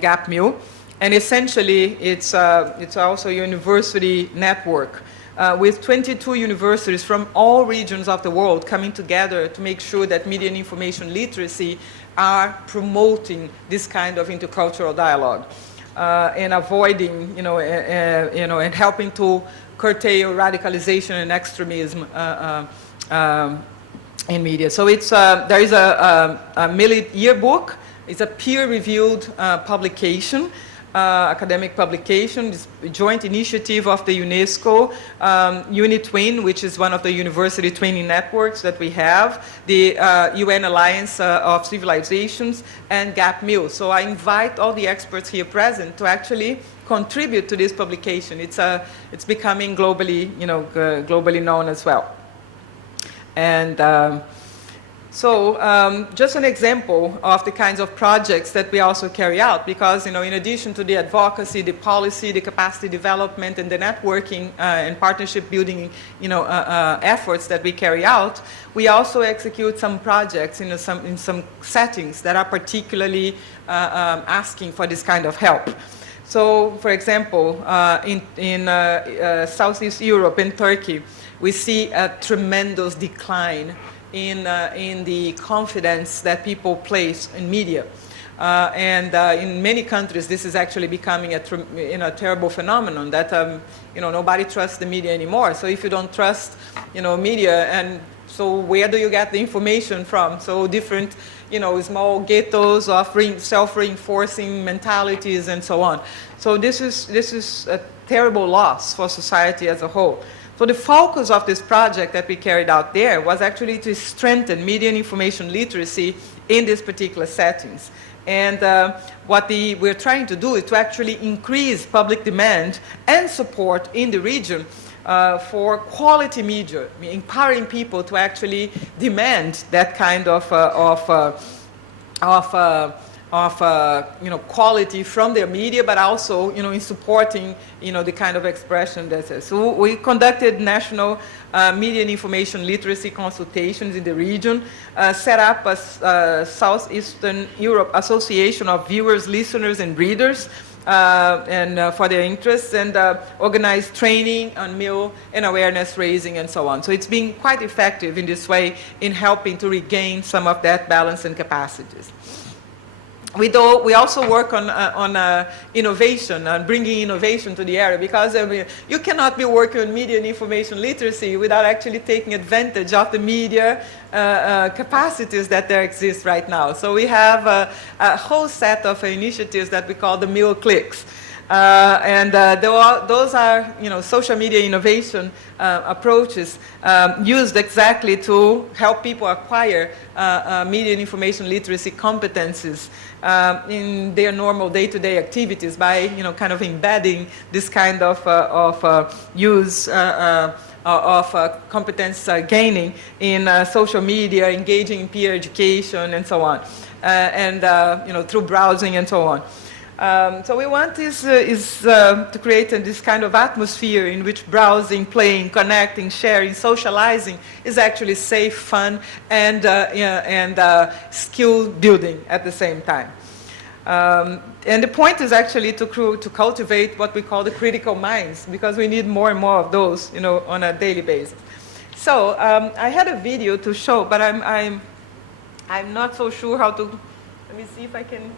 Gap Mill, and essentially it's also a university network. With 22 universities from all regions of the world coming together to make sure that media and information literacy are promoting this kind of intercultural dialogue and avoiding, and helping to curtail radicalization and extremism in media. So there is a Millet yearbook. It's a peer-reviewed publication. Academic publication, it's a joint initiative of the UNESCO, UniTwin, which is one of the university training networks that we have, the UN Alliance of Civilizations, and Gap Mill. So I invite all the experts here present to actually contribute to this publication. It's becoming globally, globally known as well. And so just an example of the kinds of projects that we also carry out, because in addition to the advocacy, the policy, the capacity development, and the networking and partnership building efforts that we carry out, we also execute some projects in some settings that are particularly asking for this kind of help. So, for example, in Southeast Europe, in Turkey, we see a tremendous decline in the confidence that people place in media. And in many countries, this is actually becoming a terrible phenomenon that nobody trusts the media anymore. So if you don't trust media, and so where do you get the information from? So different small ghettos of self-reinforcing mentalities and so on. So this is a terrible loss for society as a whole. So the focus of this project that we carried out there was actually to strengthen media and information literacy in these particular settings. And what we're trying to do is to actually increase public demand and support in the region for quality media, empowering people to actually demand that kind of quality from their media, but also in supporting the kind of expression that's there. So we conducted national media and information literacy consultations in the region, set up a Southeastern Europe Association of Viewers, Listeners, and Readers, and for their interests, and organized training on meal and awareness raising and so on. So it's been quite effective in this way in helping to regain some of that balance and capacities. we also work on innovation and bringing innovation to the area, because you cannot be working on media and information literacy without actually taking advantage of the media capacities that there exist right now. So we have a whole set of initiatives that we call the Meal Clicks. Those are, social media innovation approaches used exactly to help people acquire media and information literacy competencies in their normal day-to-day activities by, kind of embedding this kind of use of competence gaining in social media, engaging in peer education, and so on, through browsing and so on. So we want to create this kind of atmosphere in which browsing, playing, connecting, sharing, socializing is actually safe, fun, and skill building at the same time. And the point is actually to cultivate what we call the critical minds, because we need more and more of those, on a daily basis. So I had a video to show, but I'm not so sure how to. Let me see if I can.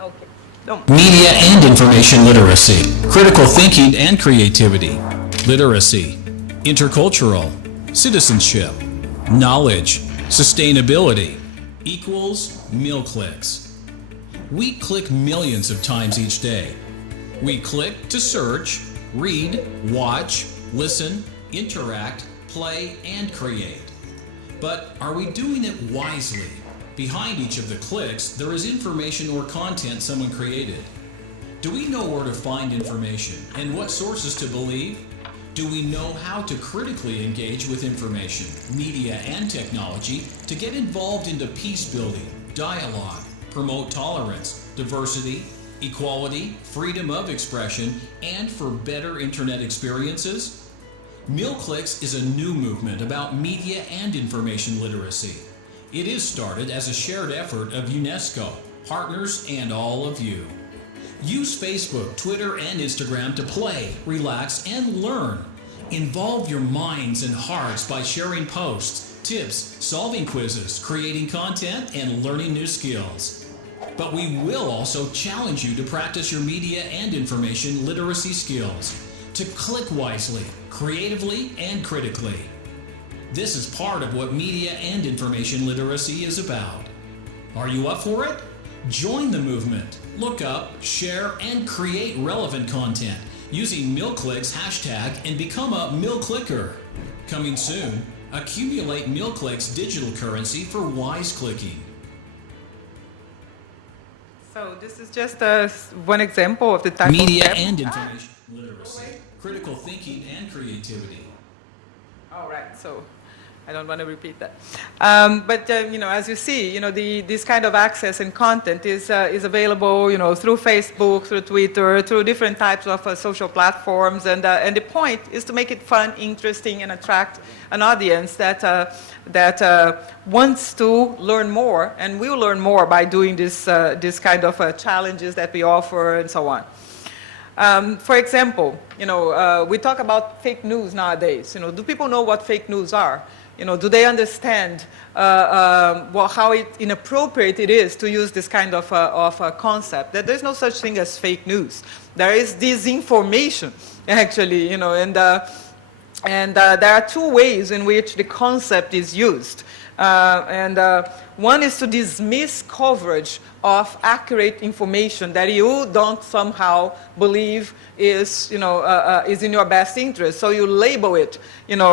Okay. No. Media and information literacy, critical thinking and creativity, literacy, intercultural, citizenship, knowledge, sustainability, equals Meal Clicks. We click millions of times each day. We click to search, read, watch, listen, interact, play, and create. But are we doing it wisely? Behind each of the clicks, there is information or content someone created. Do we know where to find information and what sources to believe? Do we know how to critically engage with information, media, and technology to get involved into peace building, dialogue, promote tolerance, diversity, equality, freedom of expression, and for better internet experiences? Meal Clicks is a new movement about media and information literacy. It is started as a shared effort of UNESCO, partners, and all of you. Use Facebook, Twitter, and Instagram to play, relax, and learn. Involve your minds and hearts by sharing posts, tips, solving quizzes, creating content, and learning new skills. But we will also challenge you to practice your media and information literacy skills, to click wisely, creatively, and critically. This is part of what media and information literacy is about. Are you up for it? Join the movement. Look up, share, and create relevant content using MealClicks hashtag and become a Meal Clicker. Coming soon, accumulate MealClicks digital currency for wise clicking. So this is just one example of the type Media of and information literacy, critical thinking, and creativity. All right, so I don't want to repeat that. But as you see, this kind of access and content is available, through Facebook, through Twitter, through different types of social platforms, and the point is to make it fun, interesting, and attract an audience that wants to learn more and will learn more by doing this kind of challenges that we offer and so on. For example, we talk about fake news nowadays. Do people know what fake news are? Do they understand how inappropriate it is to use this kind of concept? That there's no such thing as fake news. There is disinformation, actually, and there are two ways in which the concept is used. One is to dismiss coverage of accurate information that you don't somehow believe is in your best interest. So you label it,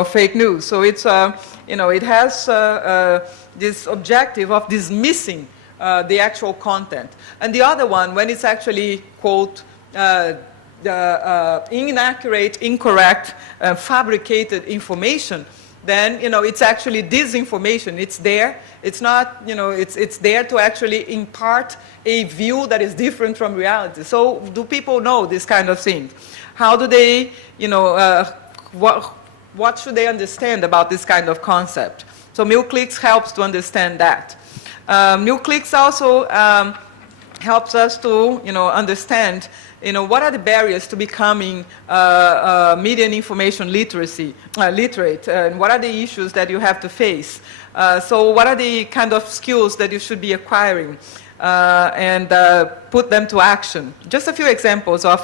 fake news. So it's, it has this objective of dismissing the actual content. And the other one, when it's actually, quote, inaccurate, incorrect, fabricated information, then it's actually disinformation. It's there. It's not, it's there to actually impart a view that is different from reality. So do people know this kind of thing? How do they, what should they understand about this kind of concept? So MealClicks helps to understand that. MealClicks also helps us to, understand, what are the barriers to becoming media and information literate, and what are the issues that you have to face? So what are the kind of skills that you should be acquiring, and put them to action? Just a few examples of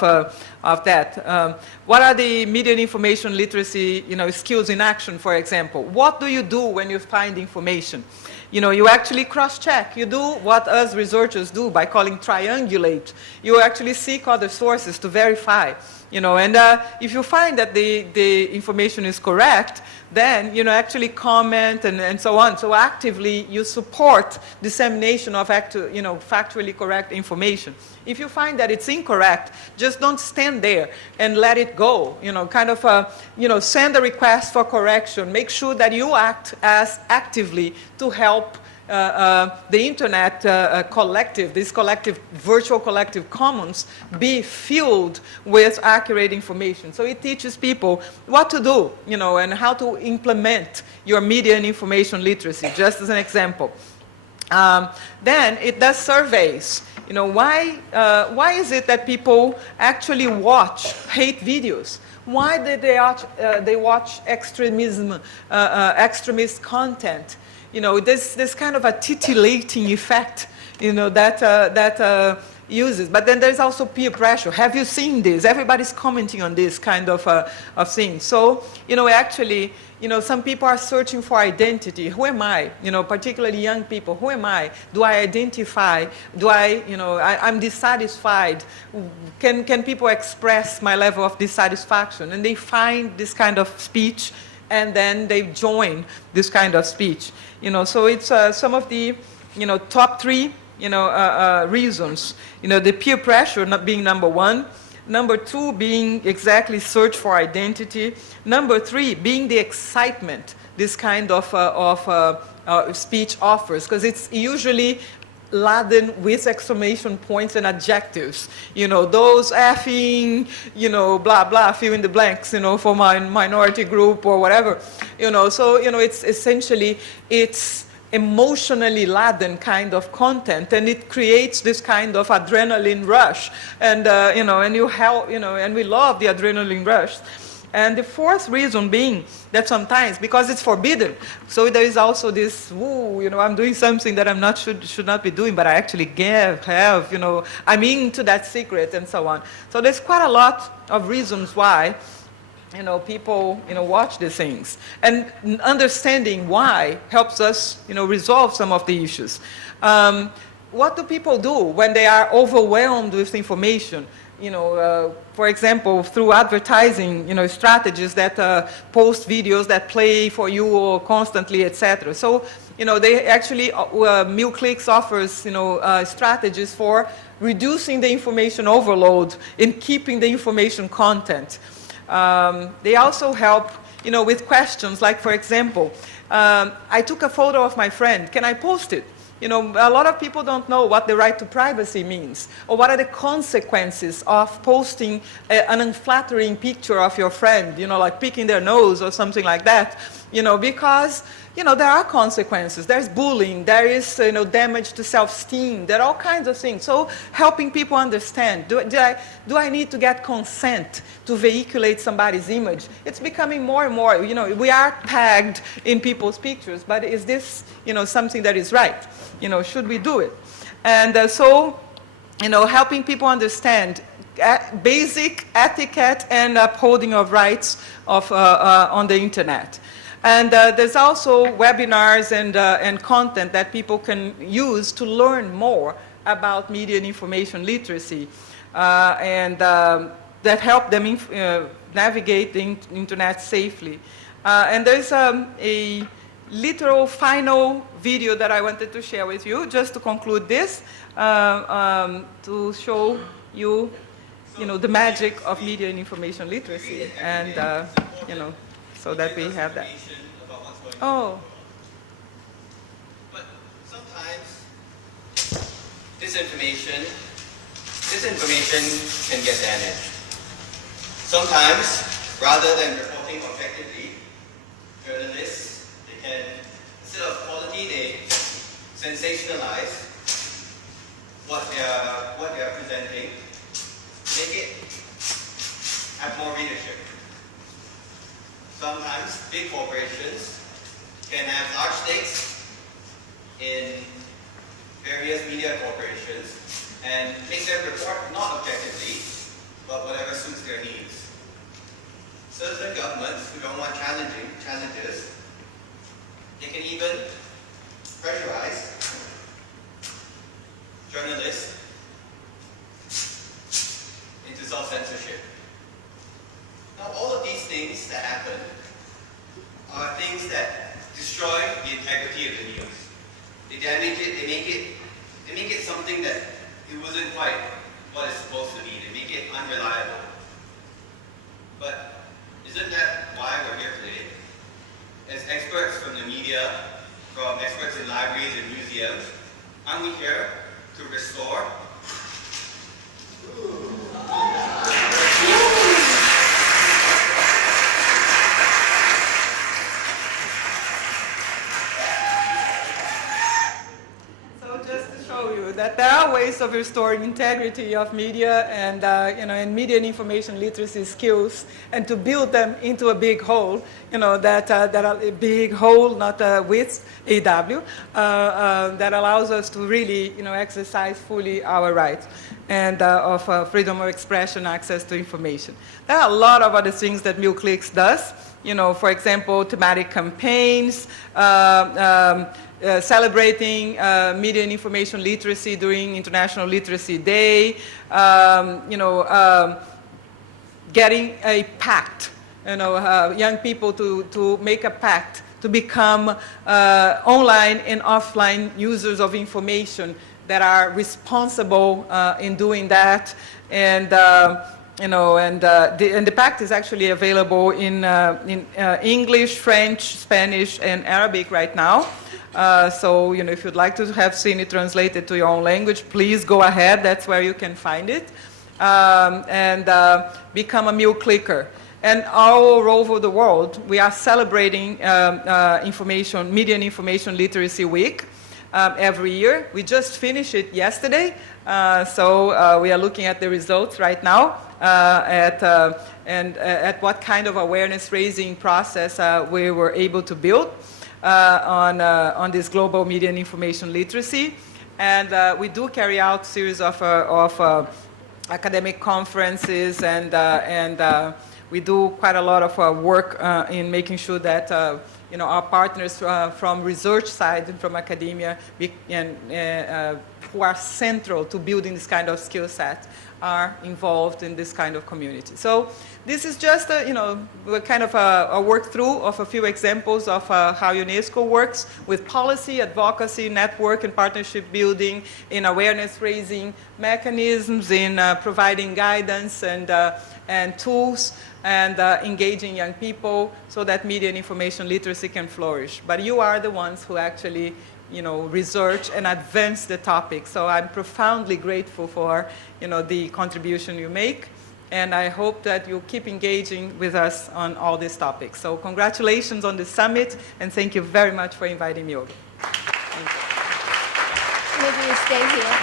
that. What are the media and information literacy, skills in action, for example? What do you do when you find information? You actually cross-check. You do what us researchers do by calling triangulate. You actually seek other sources to verify. And if you find that the information is correct, then actually comment and so on. So actively you support dissemination of factually correct information. If you find that it's incorrect, just don't stand there and let it go. Send a request for correction. Make sure that you act as actively to help the internet collective, this collective, virtual collective commons, be filled with accurate information. So it teaches people what to do, and how to implement your media and information literacy, just as an example. Then it does surveys. Why is it that people actually watch hate videos? Why did they watch extremist content? There's kind of a titillating effect, that uses. But then there's also peer pressure. Have you seen this? Everybody's commenting on this kind of thing. So, actually, some people are searching for identity. Who am I? Particularly young people. Who am I? Do I identify? Do I'm dissatisfied. Can people express my level of dissatisfaction? And they find this kind of speech, and then they join this kind of speech. So it's some of the, top three, reasons. The peer pressure not being number one. Number two being exactly search for identity. Number three being the excitement this kind of speech offers, because it's usually laden with exclamation points and adjectives. Those effing, blah, blah, fill in the blanks, for my minority group or whatever. So, it's essentially, it's emotionally laden kind of content, and it creates this kind of adrenaline rush. And, and we love the adrenaline rush. And the fourth reason being that sometimes, because it's forbidden, so there is also this, I'm doing something that should not be doing, but I actually I'm into that secret and so on. So there's quite a lot of reasons why, people, watch these things. And understanding why helps us, resolve some of the issues. What do people do when they are overwhelmed with information? For example, through advertising, strategies that post videos that play for you constantly, etc. So, they actually, MillClicks offers, strategies for reducing the information overload and keeping the information content. They also help, with questions like, for example, I took a photo of my friend. Can I post it? A lot of people don't know what the right to privacy means, or what are the consequences of posting an unflattering picture of your friend, like picking their nose or something like that, because, there are consequences. There's bullying, there is, damage to self-esteem, there are all kinds of things. So helping people understand, do I need to get consent to vehiculate somebody's image? It's becoming more and more, we are tagged in people's pictures, but is this, something that is right? Should we do it? And so, helping people understand basic etiquette and upholding of rights on the internet. And there's also webinars and content that people can use to learn more about media and information literacy, and that help them navigate the internet safely. And there's a literal final video that I wanted to share with you, just to conclude this, to show you, the magic of media and information literacy, and so that we have that. Oh. But sometimes this information can get damaged. Sometimes, rather than reporting objectively, journalists, they can, instead of quality, they sensationalize what they are presenting. They corporations can have large stakes in various media corporations and make them report not objectively, but whatever suits their needs. Certain governments who don't want challenges, they can even pressurize journalists into self-censorship. Now, all of these things that happen are things that destroy the integrity of the news. They damage it, they make it something that it wasn't quite what it's supposed to be. They make it unreliable. But isn't that why we're here today? As experts from the media, from experts in libraries and museums, aren't we here to restore? So just to show you that there are ways of restoring integrity of media and and media and information literacy skills, and to build them into a big whole, that are a big whole, not with AW, that allows us to really exercise fully our rights and of freedom of expression, access to information. There are a lot of other things that MilClicks does. For example, thematic campaigns, celebrating media and information literacy during International Literacy Day, getting a pact, young people to make a pact to become online and offline users of information that are responsible in doing that. And the pact is actually available in English, French, Spanish, and Arabic right now. So, if you'd like to have seen it translated to your own language, please go ahead. That's where you can find it. And become a MilClicker. And all over the world, we are celebrating Media and Information Literacy Week every year. We just finished it yesterday. So we are looking at the results right now at what kind of awareness-raising process we were able to build on this global media and information literacy. And we do carry out series of academic conferences, and we do quite a lot of work in making sure that our partners from research side and from academia who are central to building this kind of skill set are involved in this kind of community. So this is just a kind of a work through of a few examples of how UNESCO works with policy, advocacy, network, and partnership building, in awareness raising mechanisms, in providing guidance and tools, and engaging young people so that media and information literacy can flourish. But you are the ones who actually research and advance the topic. So I'm profoundly grateful for the contribution you make, and I hope that you keep engaging with us on all these topics. So congratulations on the summit, and thank you very much for inviting me over. Maybe you stay here.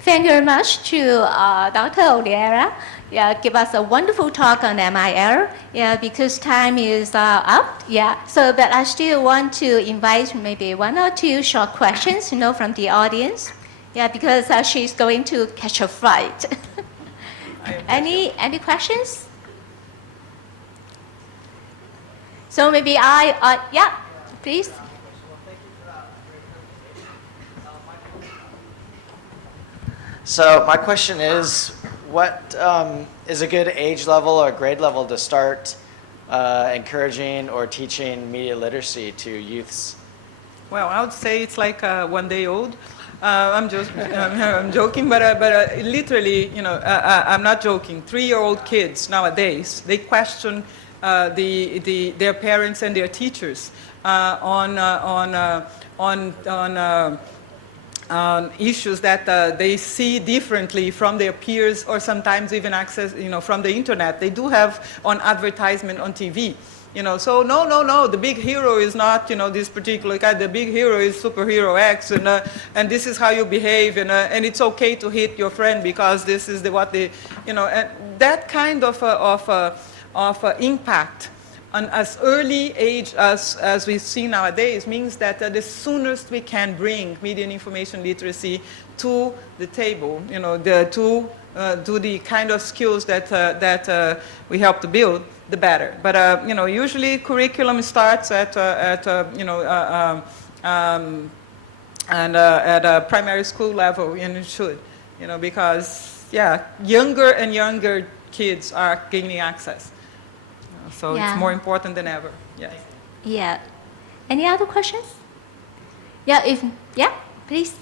Thank you very much to Dr. Oliveira. Give us a wonderful talk on MIL. Because time is up. So but I still want to invite maybe one or two short questions, from the audience. Because she's going to catch a flight. Any questions? So maybe please. So my question is, what is a good age level or grade level to start encouraging or teaching media literacy to youths? Well, I would say it's like 1 day old. I'm joking, but literally, I'm not joking. 3-year-old kids nowadays, they question their parents and their teachers on issues that they see differently from their peers, or sometimes even access, from the internet. They do have on advertisement on TV. So no, the big hero is not, this particular guy. The big hero is superhero X, and this is how you behave, and it's okay to hit your friend because this is what they, and that kind of impact on as early age as we see nowadays means that the soonest we can bring media and information literacy to the table, to the kind of skills that we help to build, the better. But usually curriculum starts at a primary school level, and it should, because younger and younger kids are gaining access. So Yeah. it's more important than ever. Yes. Yeah. Any other questions? Please.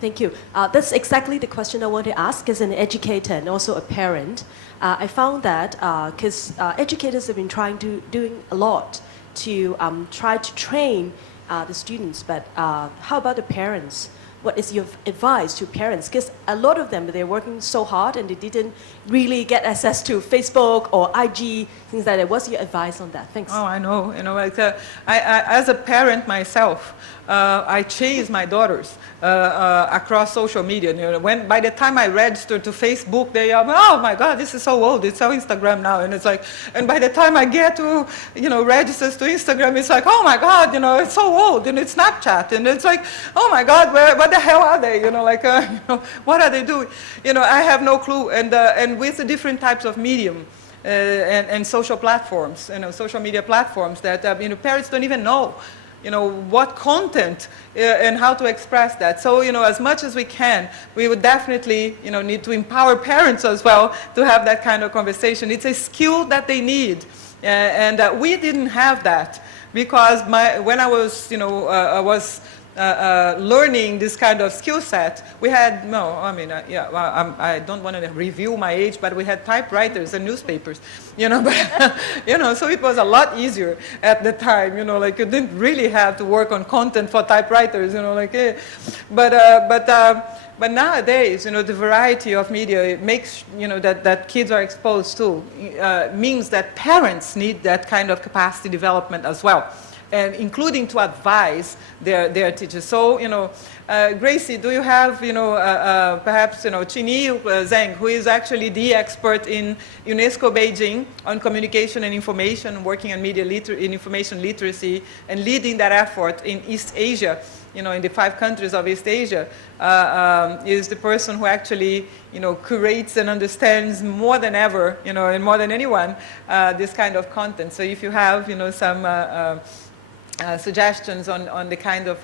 Thank you. That's exactly the question I want to ask as an educator and also a parent. I found that because educators have been doing a lot to try to train the students, but how about the parents? What is your advice to parents? Because a lot of them, they're working so hard and they didn't really get access to Facebook or IG, things like that. What's your advice on that? Thanks. Oh, I know. I as a parent myself, I chase my daughters across social media. By the time I register to Facebook, they are, oh my God, this is so old. It's so Instagram now, and it's like, and by the time I get to, registers to Instagram, it's like, oh my God, it's so old, and it's Snapchat, and it's like, oh my God, what the hell are they? What are they doing? I have no clue. And with the different types of medium. And social platforms, social media platforms that parents don't even know, what content and how to express that. So, as much as we can, we would definitely, need to empower parents as well to have that kind of conversation. It's a skill that they need, and we didn't have that because when I was, learning this kind of skill set, we had, I don't want to review my age, but we had typewriters and newspapers, but, so it was a lot easier at the time, you didn't really have to work on content for typewriters, but nowadays, the variety of media it makes, that kids are exposed to, means that parents need that kind of capacity development as well. And including to advise their teachers. So, Gracie, do you have, perhaps, Chini Zheng, who is actually the expert in UNESCO Beijing on communication and information, working on media in information literacy, and leading that effort in East Asia, in the 5 countries of East Asia, is the person who actually, curates and understands more than ever, and more than anyone, this kind of content. So if you have, some suggestions on the kind of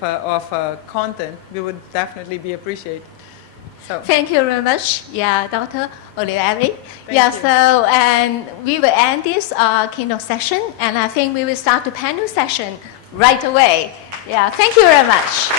content, we would definitely be appreciated. So. Thank you very much, Dr. Oliveira. Thank you. So and we will end this keynote session, and I think we will start the panel session right away. Thank you very much.